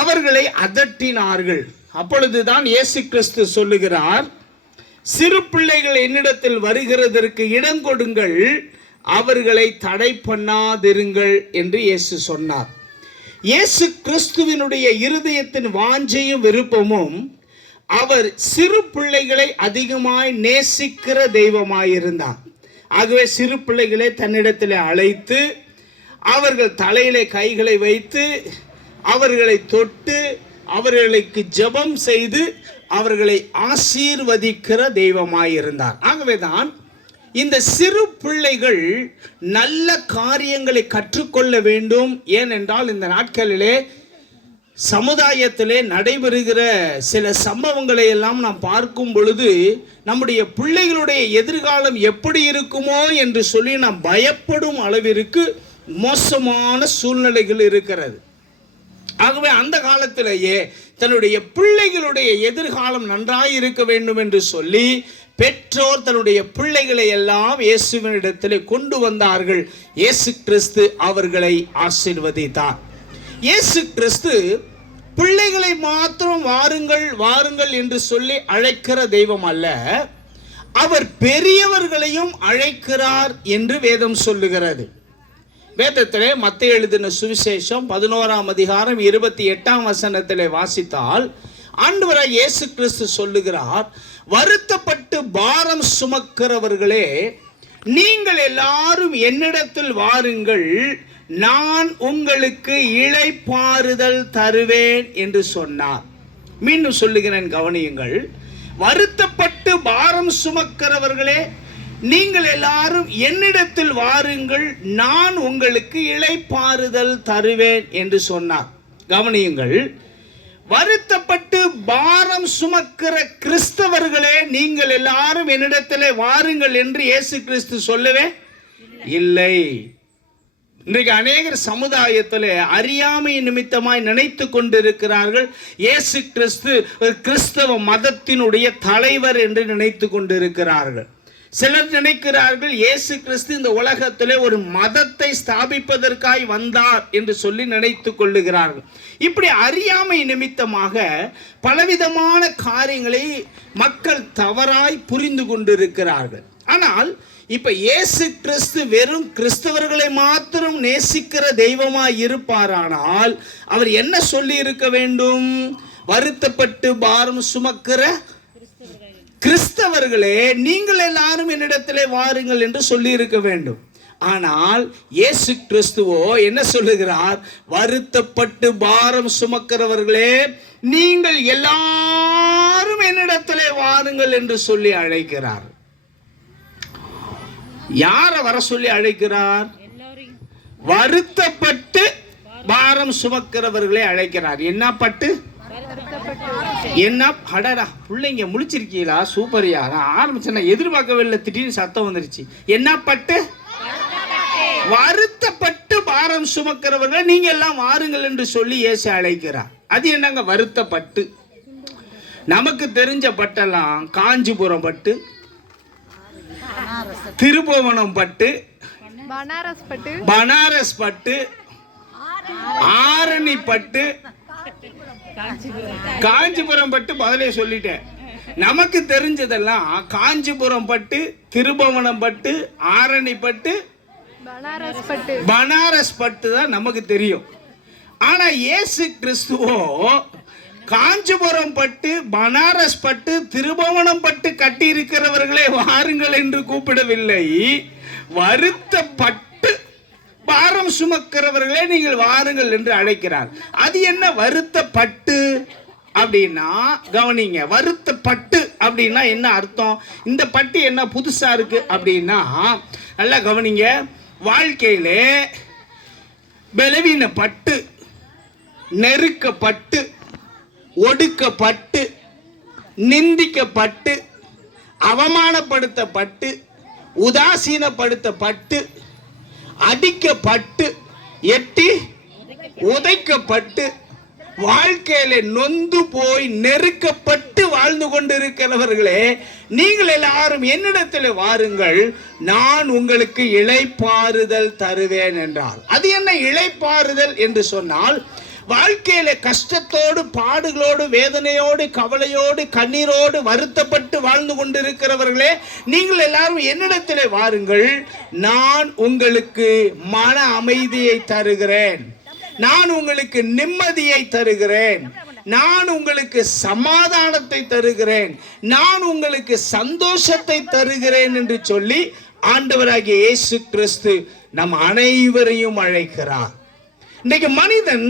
அவர்களை அதட்டினார்கள். அப்பொழுதுதான் இயேசு கிறிஸ்து சொல்லுகிறார், சிறு பிள்ளைகள் என்னிடத்தில் வருகிறதற்கு இடம் கொடுங்கள், அவர்களை தடை பண்ணாதிருங்கள் என்று இயேசு சொன்னார். இயேசு கிறிஸ்துவினுடைய இருதயத்தின் வாஞ்சையும் விருப்பமும் அவர் சிறு பிள்ளைகளை அதிகமாய் நேசிக்கிற தெய்வமாயிருந்தார். ஆகவே சிறு பிள்ளைகளை தன்னிடத்தில் அழைத்து அவர்கள் தலையிலே கைகளை வைத்து அவர்களை தொட்டு அவர்களுக்கு ஜெபம் செய்து அவர்களை ஆசீர்வதிக்கிற தெய்வமாயிருந்தார். ஆகவேதான் இந்த சிறு பிள்ளைகள் நல்ல காரியங்களை கற்றுக்கொள்ள வேண்டும். ஏனென்றால் இந்த நாட்களிலே சமுதாயத்திலே நடைபெறுகிற சில சம்பவங்களை எல்லாம் நாம் பார்க்கும் பொழுது நம்முடைய பிள்ளைகளுடைய எதிர்காலம் எப்படி இருக்குமோ என்று சொல்லி நாம் பயப்படும் அளவிற்கு மோசமான சூழ்நிலைகள் இருக்கிறது. ஆகவே அந்த காலத்திலேயே தன்னுடைய பிள்ளைகளுடைய எதிர்காலம் நன்றாய் இருக்க வேண்டும் என்று சொல்லி பெற்றோர் தன்னுடைய பிள்ளைகளை எல்லாம் இயேசுவினிடத்திலே கொண்டு வந்தார்கள். இயேசு கிறிஸ்து அவர்களை ஆசீர்வதித்தார். இயேசு கிறிஸ்து பிள்ளைகளை மாத்திரம் வாருங்கள் வாருங்கள் என்று சொல்லி அழைக்கிற தெய்வம் அல்ல, அவர் பெரியவர்களையும் அழைக்கிறார் என்று வேதம் சொல்லுகிறது. வேதத்திலே மத்தேயு எழுதின சுவிசேஷம் 11ஆம் அதிகாரம் 28ஆம் வசனத்திலே வாசித்தால் ஆண்டவராய் இயேசு கிறிஸ்து சொல்லுகிறார், வருத்தப்பட்டு பாரம் சுமக்கிறவர்களே நீங்கள் எல்லாரும் என்னிடத்தில் வாருங்கள், நான் உங்களுக்கு இளைப்பாறுதல் தருவேன் என்று சொன்னார். மீண்டும் சொல்லுகிறேன், கவனியுங்கள். வருத்தப்பட்டு பாரம் சுமக்கிறவர்களே நீங்கள் எல்லாரும் என்னிடத்தில் வாருங்கள், நான் உங்களுக்கு இளைப்பாறுதல் தருவேன் என்று சொன்னார். கவனியுங்கள், வருத்தப்பட்டு பாரம் சுமக்கிற கிறிஸ்தவர்களே நீங்கள் எல்லாரும் என்னிடத்திலே வாருங்கள் என்று இயேசு கிறிஸ்து சொல்லவே இல்லை. இன்றைக்கு அநேகர் சமுதாயத்தில் அறியாமை நிமித்தமாய் நினைத்து கொண்டிருக்கிறார்கள் இயேசு கிறிஸ்து ஒரு கிறிஸ்தவ மதத்தினுடைய தலைவர் என்று நினைத்து கொண்டிருக்கிறார்கள். சிலர் நினைக்கிறார்கள் இயேசு கிறிஸ்து இந்த உலகத்திலே ஒரு மதத்தை ஸ்தாபிப்பதற்காய் வந்தார் என்று சொல்லி நினைத்து கொள்ளுகிறார்கள். இப்படி அறியாமை நிமித்தமாக பலவிதமான காரியங்களை மக்கள் தவறாய் புரிந்து கொண்டிருக்கிறார்கள். ஆனால் இப்ப இயேசு கிறிஸ்து வெறும் கிறிஸ்தவர்களை மாத்திரம் நேசிக்கிற தெய்வமாய் இருப்பாரானால் அவர் என்ன சொல்லி இருக்க வேண்டும்? வருத்தப்பட்டு பாரம் சுமக்கிற கிறிஸ்தவர்களே நீங்கள் எல்லாரும் என்னிடத்திலே வாருங்கள் என்று சொல்லி இருக்க வேண்டும். ஆனால் இயேசு கிறிஸ்துவோ என்ன சொல்லுகிறார்? வருத்தப்பட்டு பாரம் சுமக்கிறவர்களே நீங்கள் எல்லாரும் என்னிடத்திலே வாருங்கள் என்று சொல்லி அழைக்கிறார். யாரை வர சொல்லி அழைக்கிறார்? வருத்தப்பட்டு பாரம் சுமக்கிறவர்களே அழைக்கிறார். என்ன பட்டு? என்ன அடடா பிள்ளைங்க முழிச்சிருக்கீங்களா? சூப்பரியா, நான் ஆரம்பிச்சேன் எதிர்பார்க்கவே இல்லை, திடீர்னு சத்தம் வந்துருச்சு. என்ன பட்டு? வருத்தப்பட்டு பாரம் சுமக்கிறவர்கள் நீங்க எல்லாம் வாருங்கள் என்று சொல்லி இயேசு அழைக்கிறார். அது என்னங்க? வருத்தப்பட்டு. நமக்கு தெரிஞ்ச பட்டெல்லாம் காஞ்சிபுரம் பட்டு, திருபுவனம் பட்டு, பனாரஸ் பட்டு, ஆரணி பட்டு, காஞ்சிபுரம் பட்டு. பதிலே சொல்லிட்டேன். நமக்கு தெரிஞ்சதெல்லாம் காஞ்சிபுரம் பட்டு, திருபுவனம் பட்டு, ஆரணி பட்டு, பனாரஸ் பட்டு தான் நமக்கு தெரியும். ஆனா இயேசு கிறிஸ்துவோ காஞ்சிபுரம் பட்டு, பனாரஸ் பட்டு, திருபுவனம் பட்டு கட்டி இருக்கிறவர்களே வாருங்கள் என்று கூப்பிடவில்லை. வருத்தப்பட்டு பாரம் சுமக்கிறவர்களே நீங்கள் வாருங்கள் என்று அழைக்கிறார். அது என்ன வருத்தப்பட்டு அப்படின்னா? கவனிங்க, வருத்தப்பட்டு அப்படின்னா என்ன அர்த்தம்? இந்த பட்டு என்ன புதுசா இருக்கு அப்படின்னா, நல்லா கவனிங்க. வாழ்க்கையிலே பலவீனப்பட்டு, நெருக்கப்பட்டு, ஒடுக்கப்பட்டு, நிந்திக்கப்பட்டு, அவமானப்படுத்தப்பட்டு, உதாசீனப்படுத்தப்பட்டு, அடிக்கப்பட்டு, எட்டி உதைக்கப்பட்டு, வாழ்க்கையில நொந்து போய் நெருக்கப்பட்டு வாழ்ந்து கொண்டிருக்கிறவர்களே, நீங்கள் எல்லாரும் என்னிடத்தில் வாருங்கள், நான் உங்களுக்கு இளைப்பாறுதல் தருவேன் என்றார். அது என்ன இளைப்பாறுதல் என்று சொன்னால், வாழ்க்கையில கஷ்டத்தோடு, பாடுகளோடு, வேதனையோடு, கவலையோடு, கண்ணீரோடு, வருத்தப்பட்டு வாழ்ந்து கொண்டிருக்கிறவர்களே, நீங்கள் எல்லாரும் என்னிடத்தில் வாருங்கள், நான் உங்களுக்கு மன அமைதியை தருகிறேன், நான் உங்களுக்கு நிம்மதியை தருகிறேன், நான் உங்களுக்கு சமாதானத்தை தருகிறேன், நான் உங்களுக்கு சந்தோஷத்தை தருகிறேன் என்று சொல்லி ஆண்டவராகிய இயேசு கிறிஸ்து நம் அனைவரையும் அழைக்கிறார். இன்றைக்கு மனிதன்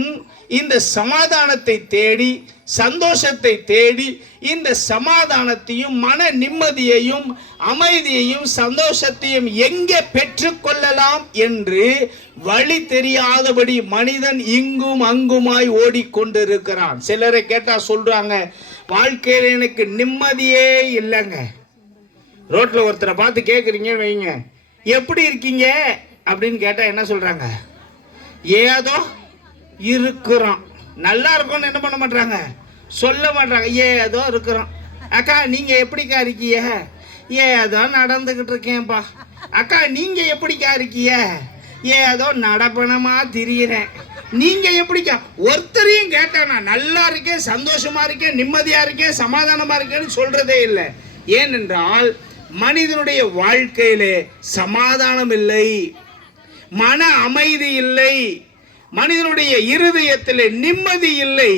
இந்த சமாதானத்தை தேடி, சந்தோஷத்தை தேடி, இந்த சமாதானத்தையும் மன நிம்மதியையும் அமைதியையும் சந்தோஷத்தையும் எங்கே பெற்றுக்கொள்ளலாம் என்று வழி தெரியாதபடி மனிதன் இங்கும் அங்குமாய் ஓடிக்கொண்டிருக்கிறான். சிலரை கேட்டா சொல்றாங்க, வாழ்க்கையில் எனக்கு நிம்மதியே இல்லைங்க. ரோட்ல ஒருத்தரை பார்த்து கேட்குறீங்கன்னு வைங்க, எப்படி இருக்கீங்க அப்படின்னு கேட்டா என்ன சொல்றாங்க? ஏதோ இருக்கிறோம். நல்லா இருக்கும்னு என்ன பண்ண மாட்டாங்க, சொல்ல மாட்டாங்க. ஏதோ இருக்கிறோம். அக்கா நீங்க எப்படிக்கா இருக்கீங்க? ஏதோ நடந்துகிட்டு இருக்கேன்ப்பா. அக்கா நீங்க எப்படிக்கா இருக்கீங்க? ஏதோ நடப்பணமா திரியிறேன். நீங்க எப்படிக்கா? ஒருத்தரையும் கேட்டா நான் நல்லா இருக்கேன், சந்தோஷமா இருக்கேன், நிம்மதியா இருக்கேன், சமாதானமா இருக்கேன்னு சொல்றதே இல்லை. ஏனென்றால் மனிதனுடைய வாழ்க்கையிலே சமாதானம் இல்லை, மன அமைதி இல்லை, மனிதனுடைய இருதயத்திலே நிம்மதி இல்லை.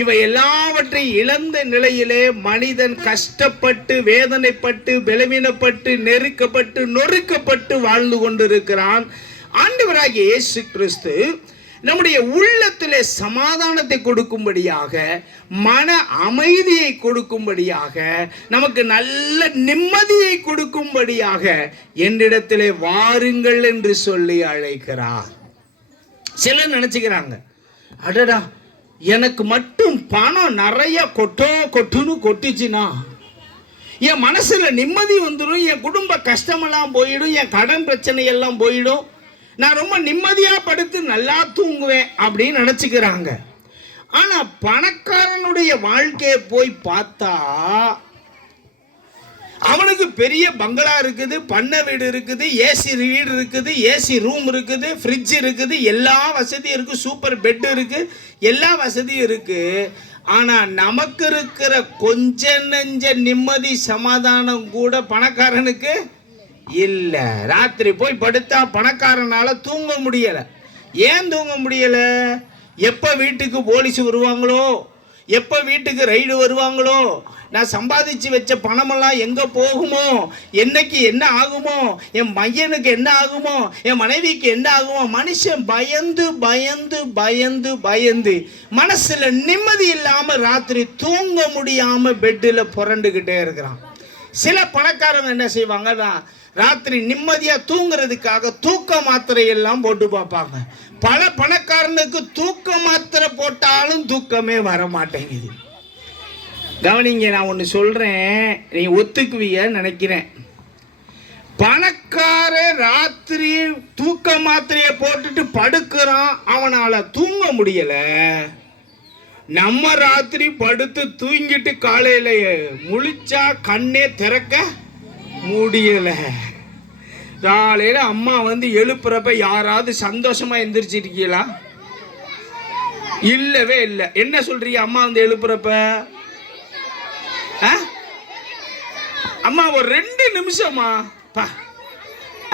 இவை எல்லாவற்றையும் இழந்த நிலையிலே மனிதன் கஷ்டப்பட்டு, வேதனைப்பட்டு, பலவீனப்பட்டு, நெருக்கப்பட்டு, நொறுக்கப்பட்டு வாழ்ந்து கொண்டிருக்கிறான். ஆண்டவராகிய இயேசு கிறிஸ்து நம்முடைய உள்ளத்திலே சமாதானத்தை கொடுக்கும்படியாக, மன அமைதியை கொடுக்கும்படியாக, நமக்கு நல்ல நிம்மதியை கொடுக்கும்படியாக என்னிடத்திலே வாருங்கள் என்று சொல்லி அழைக்கிறார். சிலர் நினைச்சுக்கிறாங்க, அடடா எனக்கு மட்டும் பணம் நிறைய கொட்டுன்னு கொட்டிச்சுன்னா என் மனசுல நிம்மதி வந்துடும், என் குடும்ப கஷ்டமெல்லாம் போயிடும், என் கடன் பிரச்சனை எல்லாம் போயிடும், நான் ரொம்ப நிம்மதியா படுத்து நல்லா தூங்குவேன் அப்படின்னு நினைச்சுக்கிறாங்க. ஆனா பணக்காரனுடைய வாழ்க்கையை போய் பார்த்தா அவனுக்கு பெரிய பங்களா இருக்குது, பண்ணை வீடு இருக்குது, ஏசி வீடு இருக்குது, ஏசி ரூம் இருக்குது, ஃப்ரிட்ஜ் இருக்குது, எல்லா வசதியும் இருக்கு, சூப்பர் பெட் இருக்கு, எல்லா வசதியும் இருக்கு. ஆனா நமக்கு இருக்கிற கொஞ்ச நெஞ்ச நிம்மதி சமாதானம் கூட பணக்காரனுக்கு இல்ல. ராத்திரி போய் படுத்தா பணக்காரனால தூங்க முடியல. ஏன் தூங்க முடியல? எப்ப வீட்டுக்கு போலீஸ் வருவாங்களோ, எப்ப வீட்டுக்கு ரைடு வருவாங்களோ, நான் சம்பாதிச்சு வச்ச பணமெல்லாம் எங்க போகுமோ, என்னைக்கு என்ன ஆகுமோ, என் பையனுக்கு என்ன ஆகுமோ, என் மனைவிக்கு என்ன ஆகுமோ, மனுஷன் பயந்து பயந்து பயந்து பயந்து மனசுல நிம்மதி இல்லாம ராத்திரி தூங்க முடியாம பெட்டில் புரண்டுகிட்டே இருக்கிறான். சில பணக்காரங்க என்ன செய்வாங்கன்னா, ராத்திரி நிம்மதியா தூங்குறதுக்காக தூக்க மாத்திரை எல்லாம் போட்டு பார்ப்பாங்க. பல பணக்காரனுக்கு தூக்க மாத்திரை போட்டாலும் தூக்கமே வர மாட்டேங்குது. கவனிங்க, நான் ஒன்று சொல்றேன், நீ ஒத்துக்குவீங்கன்னு நினைக்கிறேன். பணக்காரன் ராத்திரி தூக்க மாத்திரையை போட்டுட்டு படுக்கிறான், அவனால தூங்க முடியல. நம்ம ராத்திரி படுத்து தூங்கிட்டு காலையில முழிச்சா கண்ணே திறக்க முடியல. காலையில அம்மா வந்து எழுப்புறப்ப யாராவது சந்தோஷமா எந்திரிச்சிருக்கீங்களா? இல்லவே இல்லை. என்ன சொல்றீங்க? அம்மா வந்து எழுப்புறப்ப அம்மா ஒரு 2 நிமிஷமா,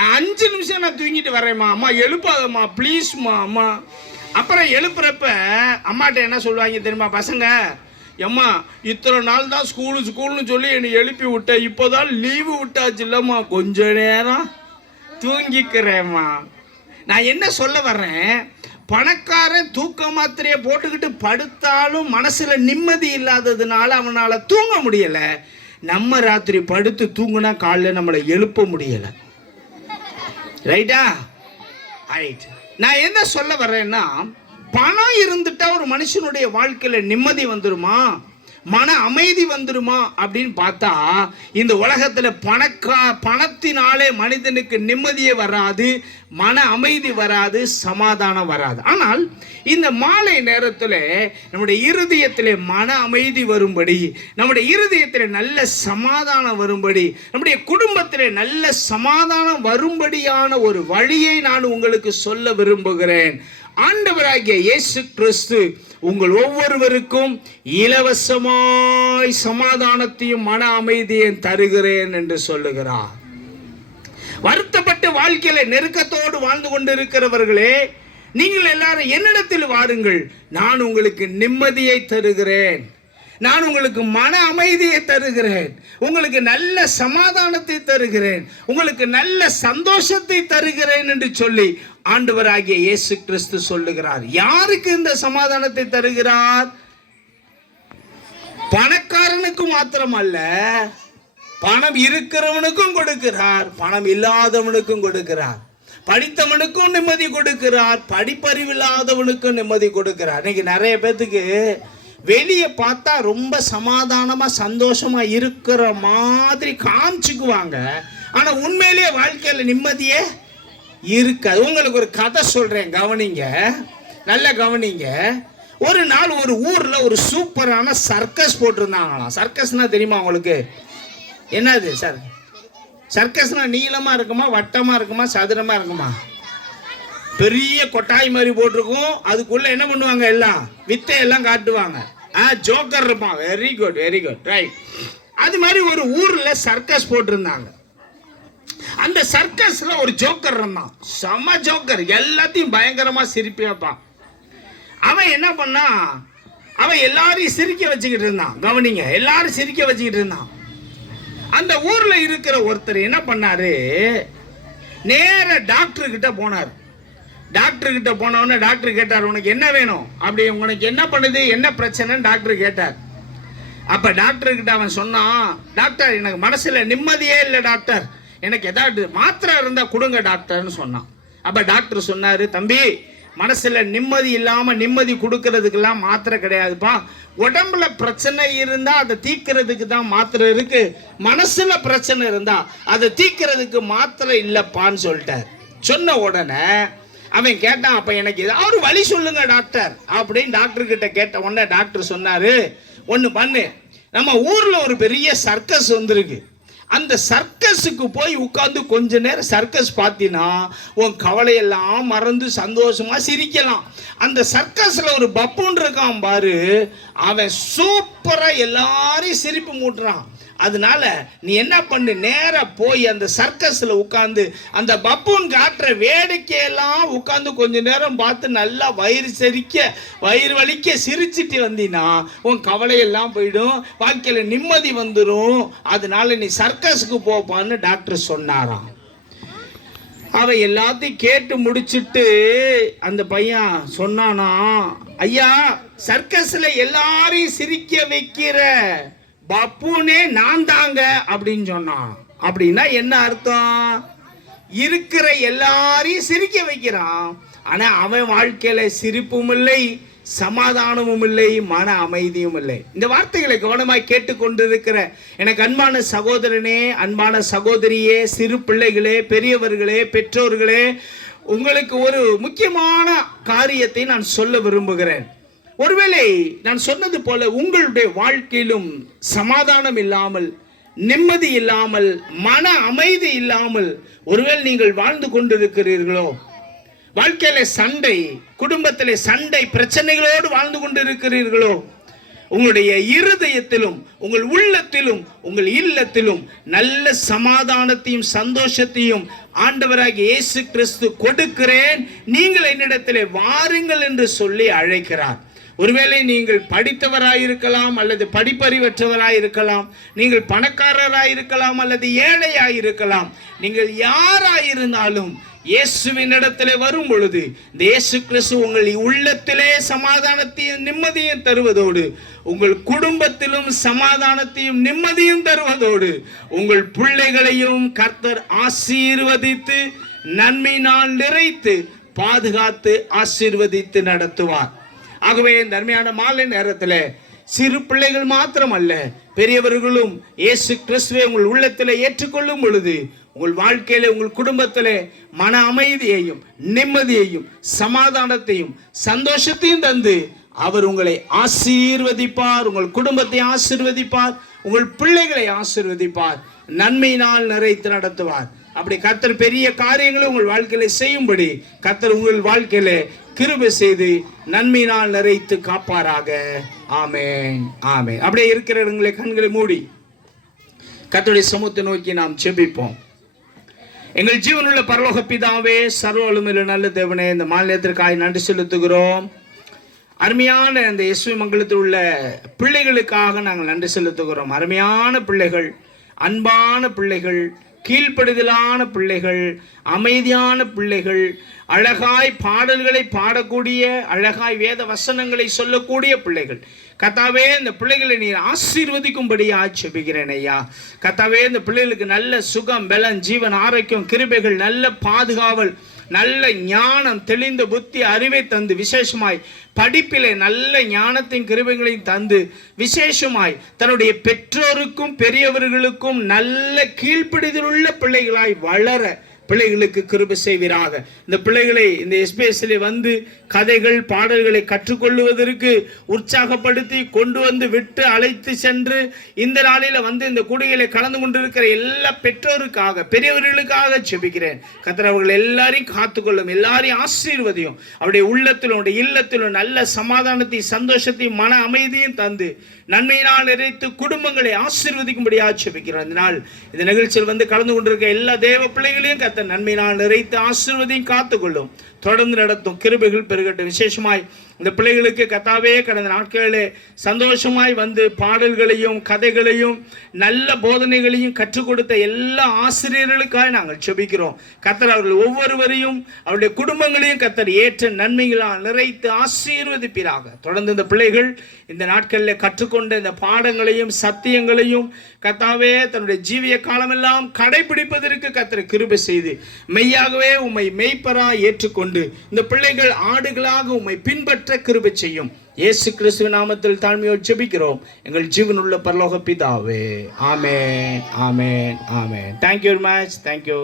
5 நிமிஷம் நான் தூங்கிட்டு வரேம்மா, அம்மா எழுப்பாதம்மா ப்ளீஸ்மா அம்மா. அப்புறம் எழுப்புறப்ப அம்மாட்ட என்ன சொல்லுவாங்க தெரியுமா பசங்க? அம்மா இத்தனை நாள் தான் ஸ்கூல்னு சொல்லி என்னை எழுப்பி விட்டேன், இப்போதான் லீவு விட்டாச்சு இல்லம்மா, கொஞ்ச நேரம் தூங்கிக்கிறேம்மா. நான் என்ன சொல்ல வர்றேன், பணக்காரன் தூக்க மாத்திரையை போட்டுக்கிட்டு படுத்தாலும் மனசுல நிம்மதி இல்லாததுனால அவனால தூங்க முடியல. நம்ம ராத்திரி படுத்து தூங்குனா காலைல நம்மளை எழுப்ப முடியல. ரைட்டா? ரைட். நான் என்ன சொல்ல வர்றேன்னா, பணம் இருந்துட்டா ஒரு மனுஷனுடைய வாழ்க்கையில நிம்மதி வந்துருமா, மன அமைதி வந்துருமா அப்படின்னு பார்த்தா இந்த உலகத்துல பணத்தினாலே மனிதனுக்கு நிம்மதியே வராது, மன அமைதி வராது, சமாதானம் வராது. ஆனால் இந்த மாலை நேரத்தில் நம்முடைய இருதயத்திலே மன அமைதி வரும்படி, நம்முடைய இருதயத்திலே நல்ல சமாதானம் வரும்படி, நம்முடைய குடும்பத்திலே நல்ல சமாதானம் வரும்படியான ஒரு வழியை நான் உங்களுக்கு சொல்ல விரும்புகிறேன். ஆண்டவராகிய இயேசு கிறிஸ்து உங்கள் ஒவ்வொருவருக்கும் இலவசமாய் சமாதானத்தையும் மன அமைதியையும் தருகிறேன் என்று சொல்லுகிறார். வருத்தப்பட்ட வாழ்க்கையில நெருக்கத்தோடு வாழ்ந்து கொண்டிருக்கிறவர்களே, நீங்கள் எல்லாரும் என்னிடத்தில் வாருங்கள், நான் உங்களுக்கு நிம்மதியை தருகிறேன், நான் உங்களுக்கு மன அமைதியை தருகிறேன், உங்களுக்கு நல்ல சமாதானத்தை தருகிறேன், உங்களுக்கு நல்ல சந்தோஷத்தை தருகிறேன் என்று சொல்லி ஆண்டவராகிய இயேசு கிறிஸ்து சொல்லுகிறார். யாருக்கு இந்த சமாதானத்தை தருகிறார்? பணக்காரனுக்கு மாத்திரமல்ல, பணம் இருக்கிறவனுக்கும் கொடுக்கிறார், பணம் இல்லாதவனுக்கும் கொடுக்கிறார், படித்தவனுக்கும் நிம்மதி கொடுக்கிறார், படிப்பறிவில்லாதவனுக்கும் நிம்மதி கொடுக்கிறார். இன்னைக்கு நிறைய பேத்துக்கு வெளியே பார்த்தா ரொம்ப சமாதானமா சந்தோஷமா இருக்கிற மாதிரி காமிச்சுக்குவாங்க, ஆனா உண்மையிலேயே வாழ்க்கையில நிம்மதியே இருக்காது. உங்களுக்கு ஒரு கதை சொல்றேன், கவனிங்க, நல்ல கவனிங்க. ஒரு நாள் ஒரு ஊர்ல ஒரு சூப்பரான சர்க்கஸ் போட்டிருந்தாங்களாம். சர்க்கஸ்னா தெரியுமா உங்களுக்கு? என்னது சார்? சர்க்கஸ்னா நீளமா இருக்குமா, வட்டமா இருக்குமா, சதுரமா இருக்குமா? பெரிய கொட்டாய் மாதிரி போட்டிருக்கும், அதுக்குள்ள என்ன பண்ணுவாங்க, எல்லாம் வித்தை எல்லாம் காட்டுவாங்க, ஜோக்கர் இருப்பான். Very good, very good, right. அது மாதிரி ஒரு ஊர்ல சர்க்கஸ் போட்டிருந்தாங்க. அந்த சர்க்கஸ்ல ஒரு ஜோக்கர் இருந்தான், செம ஜோக்கர், எல்லாத்தையும் பயங்கரமா சிரிப்பி வைப்பான். அவன் என்ன பண்ணா, அவன் எல்லாரையும் சிரிக்க வச்சுக்கிட்டு இருந்தான். கவனிங்க, எல்லாரும் சிரிக்க வச்சுக்கிட்டு இருந்தான். அந்த ஊர்ல இருக்கிற ஒருத்தர் என்ன பண்ணாரு, நேர டாக்டர் கிட்ட போனார். டாக்டர் கிட்ட போனவொடனே டாக்டர் கேட்டார், உனக்கு என்ன வேணும், அப்படி உனக்கு என்ன பண்ணுது, என்ன பிரச்சனைன்னு டாக்டர் கேட்டார். அப்ப டாக்டர் கிட்ட அவன் சொன்னான், டாக்டர் எனக்கு மனசுல நிம்மதியே இல்லை டாக்டர், எனக்கு ஏதாவது மாத்திரை இருந்தா கொடுங்க டாக்டர்னு சொன்னான். அப்ப டாக்டர் சொன்னாரு, தம்பி மனசுல நிம்மதி இல்லாம நிம்மதி கொடுக்கறதுக்கெல்லாம் மாத்திரை கிடையாதுப்பா, உடம்புல பிரச்சனை இருந்தா அதை தீக்கிறதுக்கு தான் மாத்திரை இருக்கு, மனசுல பிரச்சனை இருந்தா அதை தீக்கிறதுக்கு மாத்திரை இல்லப்பான்னு சொல்லிட்டார். சொன்ன உடனே அவன் கேட்டான், அப்ப எனக்கு ஏதாவது வழி சொல்லுங்க டாக்டர் அப்படின்னு டாக்டர் கிட்ட கேட்ட உடனே டாக்டர் சொன்னாரு, ஒண்ணு பண்ணு, நம்ம ஊர்ல ஒரு பெரிய சர்க்கஸ் வந்திருக்கு, அந்த சர்க்கஸுக்கு போய் உட்கார்ந்து கொஞ்ச நேரம் சர்க்கஸ் பார்த்தீங்கன்னா உன் கவலையெல்லாம் மறந்து சந்தோஷமா சிரிக்கலாம். அந்த சர்க்கஸ்ல ஒரு பப்புன் இருக்கான் பாரு, அவன் சூப்பரா எல்லாரையும் சிரிப்பு மூட்டுறான். அதனால நீ என்ன பண்ணு, நேரா போய் அந்த சர்க்கஸ்ல உட்கார்ந்து அந்த பப்புன் காட்டுற வேடிக்கையெல்லாம் உட்கார்ந்து கொஞ்ச நேரம் பார்த்து நல்லா வயிறு வலிக்க சிரிச்சிட்டு வந்தீங்கன்னா உன் கவலையெல்லாம் போயிடும், வாழ்க்கையில நிம்மதி வந்துடும். அதனால நீ சர்க்கஸுக்கு போப்பான்னு டாக்டர் சொன்னாராம். அவ எல்லாத்தையும் கேட்டு முடிச்சுட்டு அந்த பையன் சொன்னானா, ஐயா சர்க்கஸ்ல எல்லாரையும் சிரிக்க வைக்கிற பப்புனே நான் தாங்க அப்படின்னு சொன்னான். அப்படின்னா என்ன அர்த்தம், இருக்கிற எல்லாரையும் சிரிக்க வைக்கிறான், ஆனா அவன் வாழ்க்கையில சிரிப்பும் இல்லை சமாதானமும் இல்லை, மன அமைதியும் இல்லை. இந்த வார்த்தைகளை கவனமாய் கேட்டுக்கொண்டிருக்கிற எனக்கு அன்பான சகோதரனே, அன்பான சகோதரியே, சிறு பிள்ளைகளே, பெரியவர்களே, பெற்றோர்களே, உங்களுக்கு ஒரு முக்கியமான காரியத்தை நான் சொல்ல விரும்புகிறேன். ஒருவேளை நான் சொன்னது போல உங்களுடைய வாழ்க்கையிலும் சமாதானம் இல்லாமல், நிம்மதி இல்லாமல், மன அமைதி இல்லாமல் ஒருவேளை நீங்கள் வாழ்ந்து கொண்டிருக்கிறீர்களோ, வாழ்க்கையில சண்டை, குடும்பத்திலே சண்டை, பிரச்சனைகளோடு வாழ்ந்து கொண்டிருக்கிறீர்களோ, உங்களுடைய இருதயத்திலும் உங்கள் உள்ளத்திலும் உங்கள் இல்லத்திலும் நல்ல சமாதானத்தையும் சந்தோஷத்தையும் ஆண்டவராகிய இயேசு கிறிஸ்து கொடுக்கிறேன், நீங்கள் என்னிடத்திலே வாருங்கள் என்று சொல்லி அழைக்கிறார். ஒருவேளை நீங்கள் படித்தவராயிருக்கலாம் அல்லது படிப்பறிவற்றவராயிருக்கலாம், நீங்கள் பணக்காரராயிருக்கலாம் அல்லது ஏழையாயிருக்கலாம், நீங்கள் யாராயிருந்தாலும் இயேசுவின் இடத்திலே வரும் பொழுது இந்த இயேசு கிறிஸ்து உங்கள் உள்ளத்திலே சமாதானத்தையும் நிம்மதியும் தருவதோடு, உங்கள் குடும்பத்திலும் சமாதானத்தையும் நிம்மதியும் தருவதோடு, உங்கள் பிள்ளைகளையும் கர்த்தர் ஆசீர்வதித்து நன்மையினால் நிறைத்து பாதுகாத்து ஆசீர்வதித்து நடத்துவார். ஆகவே இந்த அருமையான மாலை நேரத்தில் சிறு பிள்ளைகள் மாத்திரமல்ல, பெரியவர்களும் இயேசு கிறிஸ்துவை உங்கள் உள்ளத்தில் ஏற்றுக்கொள்ளும் பொழுது உங்கள் வாழ்க்கையில, உங்கள் குடும்பத்திலே மன அமைதியையும் நிம்மதியையும் சமாதானத்தையும் சந்தோஷத்தையும் தந்து அவர் உங்களை ஆசீர்வதிப்பார், உங்கள் குடும்பத்தை ஆசீர்வதிப்பார், உங்கள் பிள்ளைகளை ஆசீர்வதிப்பார், நன்மையினால் நிறைத்து நடத்துவார். அப்படி கர்த்தர் பெரிய காரியங்களை உங்கள் வாழ்க்கையில செய்யும்படி கர்த்தர் உங்கள் வாழ்க்கையில கிருபை செய்து நன்மையினால் நிறைத்து காப்பாராக. ஆமென், ஆமென். அப்படியே இருக்கிற இடங்களை கண்களை மூடி கர்த்தருடைய சமூகத்தை நோக்கி நாம் ஜெபிப்போம். எங்கள் ஜீவனுள்ள பரலோக பிதாவே, சர்வ வல்லமையுள்ள நல்ல தேவனே, இந்த மாநிலத்திற்காக நன்றி செலுத்துகிறோம். அருமையான இந்த இயேசு மங்கலத்தில் உள்ள பிள்ளைகளுக்காக நாங்கள் நன்றி செலுத்துகிறோம். அருமையான பிள்ளைகள், அன்பான பிள்ளைகள், கீழ்ப்படுதலான பிள்ளைகள், அமைதியான பிள்ளைகள், அழகாய் பாடல்களை பாடக்கூடிய, அழகாய் வேத வசனங்களை சொல்லக்கூடிய பிள்ளைகள். கர்த்தாவே, இந்த பிள்ளைகளை நீர் ஆசீர்வதிக்கும்படியா ஜெபிக்கிறேன் ஐயா. கர்த்தாவே, இந்த பிள்ளைகளுக்கு நல்ல சுகம், பலன், ஜீவன், ஆரோக்கியம், கிருபைகள், நல்ல பாதுகாவல், நல்ல ஞானம், தெளிந்த புத்தி, அறிவை தந்து, விசேஷமாய் படிப்பிலே நல்ல ஞானத்தின் கிருபைகளையும் தந்து, விசேஷமாய் தன்னுடைய பெற்றோருக்கும் பெரியவர்களுக்கும் நல்ல கீழ்ப்பிடிதலுள்ள பிள்ளைகளாய் வளர பிள்ளைகளுக்கு கிருபை செய்வீராக. இந்த பிள்ளைகளை இந்த எஸ்பிஎஸ்ல வந்து கதைகள், பாடல்களை கற்றுக்கொள்வதற்கு உற்சாகப்படுத்தி கொண்டு வந்து விட்டு அழைத்து சென்று இந்த நாளில வந்து இந்த கூடுகையில கலந்து கொண்டிருக்கிற எல்லா பெற்றோருக்காக, பெரியவர்களுக்காக ஜெபிக்கிறேன். கர்த்தர் அவர்கள் எல்லாரையும் காத்துக்கொள்ளும், எல்லாரையும் ஆசீர்வதியும், அவருடைய உள்ளத்திலும் அவருடைய இல்லத்திலும் நல்ல சமாதானத்தையும் சந்தோஷத்தையும் மன அமைதியும் தந்து நன்மையினால் நிறைத்து குடும்பங்களை ஆசீர்வதிக்கும்படியாக ஜெபிக்கிறோம். இந்த நிகழ்ச்சியில் வந்து கலந்து கொண்டிருக்க எல்லா தேவ பிள்ளைகளையும் கர்த்தர் நன்மையினால் நிறைத்து ஆசீர்வதியும் காத்துக்கொள்ளும், தொடர்ந்து நடத்தும், கிருபைகள் பெருகட்டும். விசேஷமாய் இந்த பிள்ளைகளுக்கு கர்த்தாவே கடந்த நாட்களிலே சந்தோஷமாய் வந்து பாடல்களையும் கதைகளையும் நல்ல போதனைகளையும் கற்றுக் கொடுத்த எல்லா ஆசிரியர்களுக்காக நாங்கள் ஜெபிக்கிறோம். கர்த்தர் அவர்கள் ஒவ்வொருவரையும் அவருடைய குடும்பங்களையும் கர்த்தர் ஏற்ற நன்மைகளால் நிறைத்து ஆசீர்வதிப்பீராக. தொடர்ந்து இந்த பிள்ளைகள் இந்த நாட்களில் கற்றுக்கொண்ட இந்த பாடங்களையும் சத்தியங்களையும் கர்த்தாவே தன்னுடைய ஜீவிய காலமெல்லாம் கடைபிடிப்பதற்கு கர்த்தர் கிருபை செய்து மெய்யாகவே உம்மை மெய்ப்பராய் ஏற்றுக்கொண்டு இந்த பிள்ளைகள் ஆடுகளாக உம்மை பின்பற்ற கிருபை செய்யும். இயேசு கிறிஸ்துவின் நாமத்தில் தாழ்மையோடு ஜெபிக்கிறோம் எங்கள் ஜீவனுள்ள பரலோக பிதாவே. ஆமென், ஆமென், ஆமென். Thank you very much. Thank you.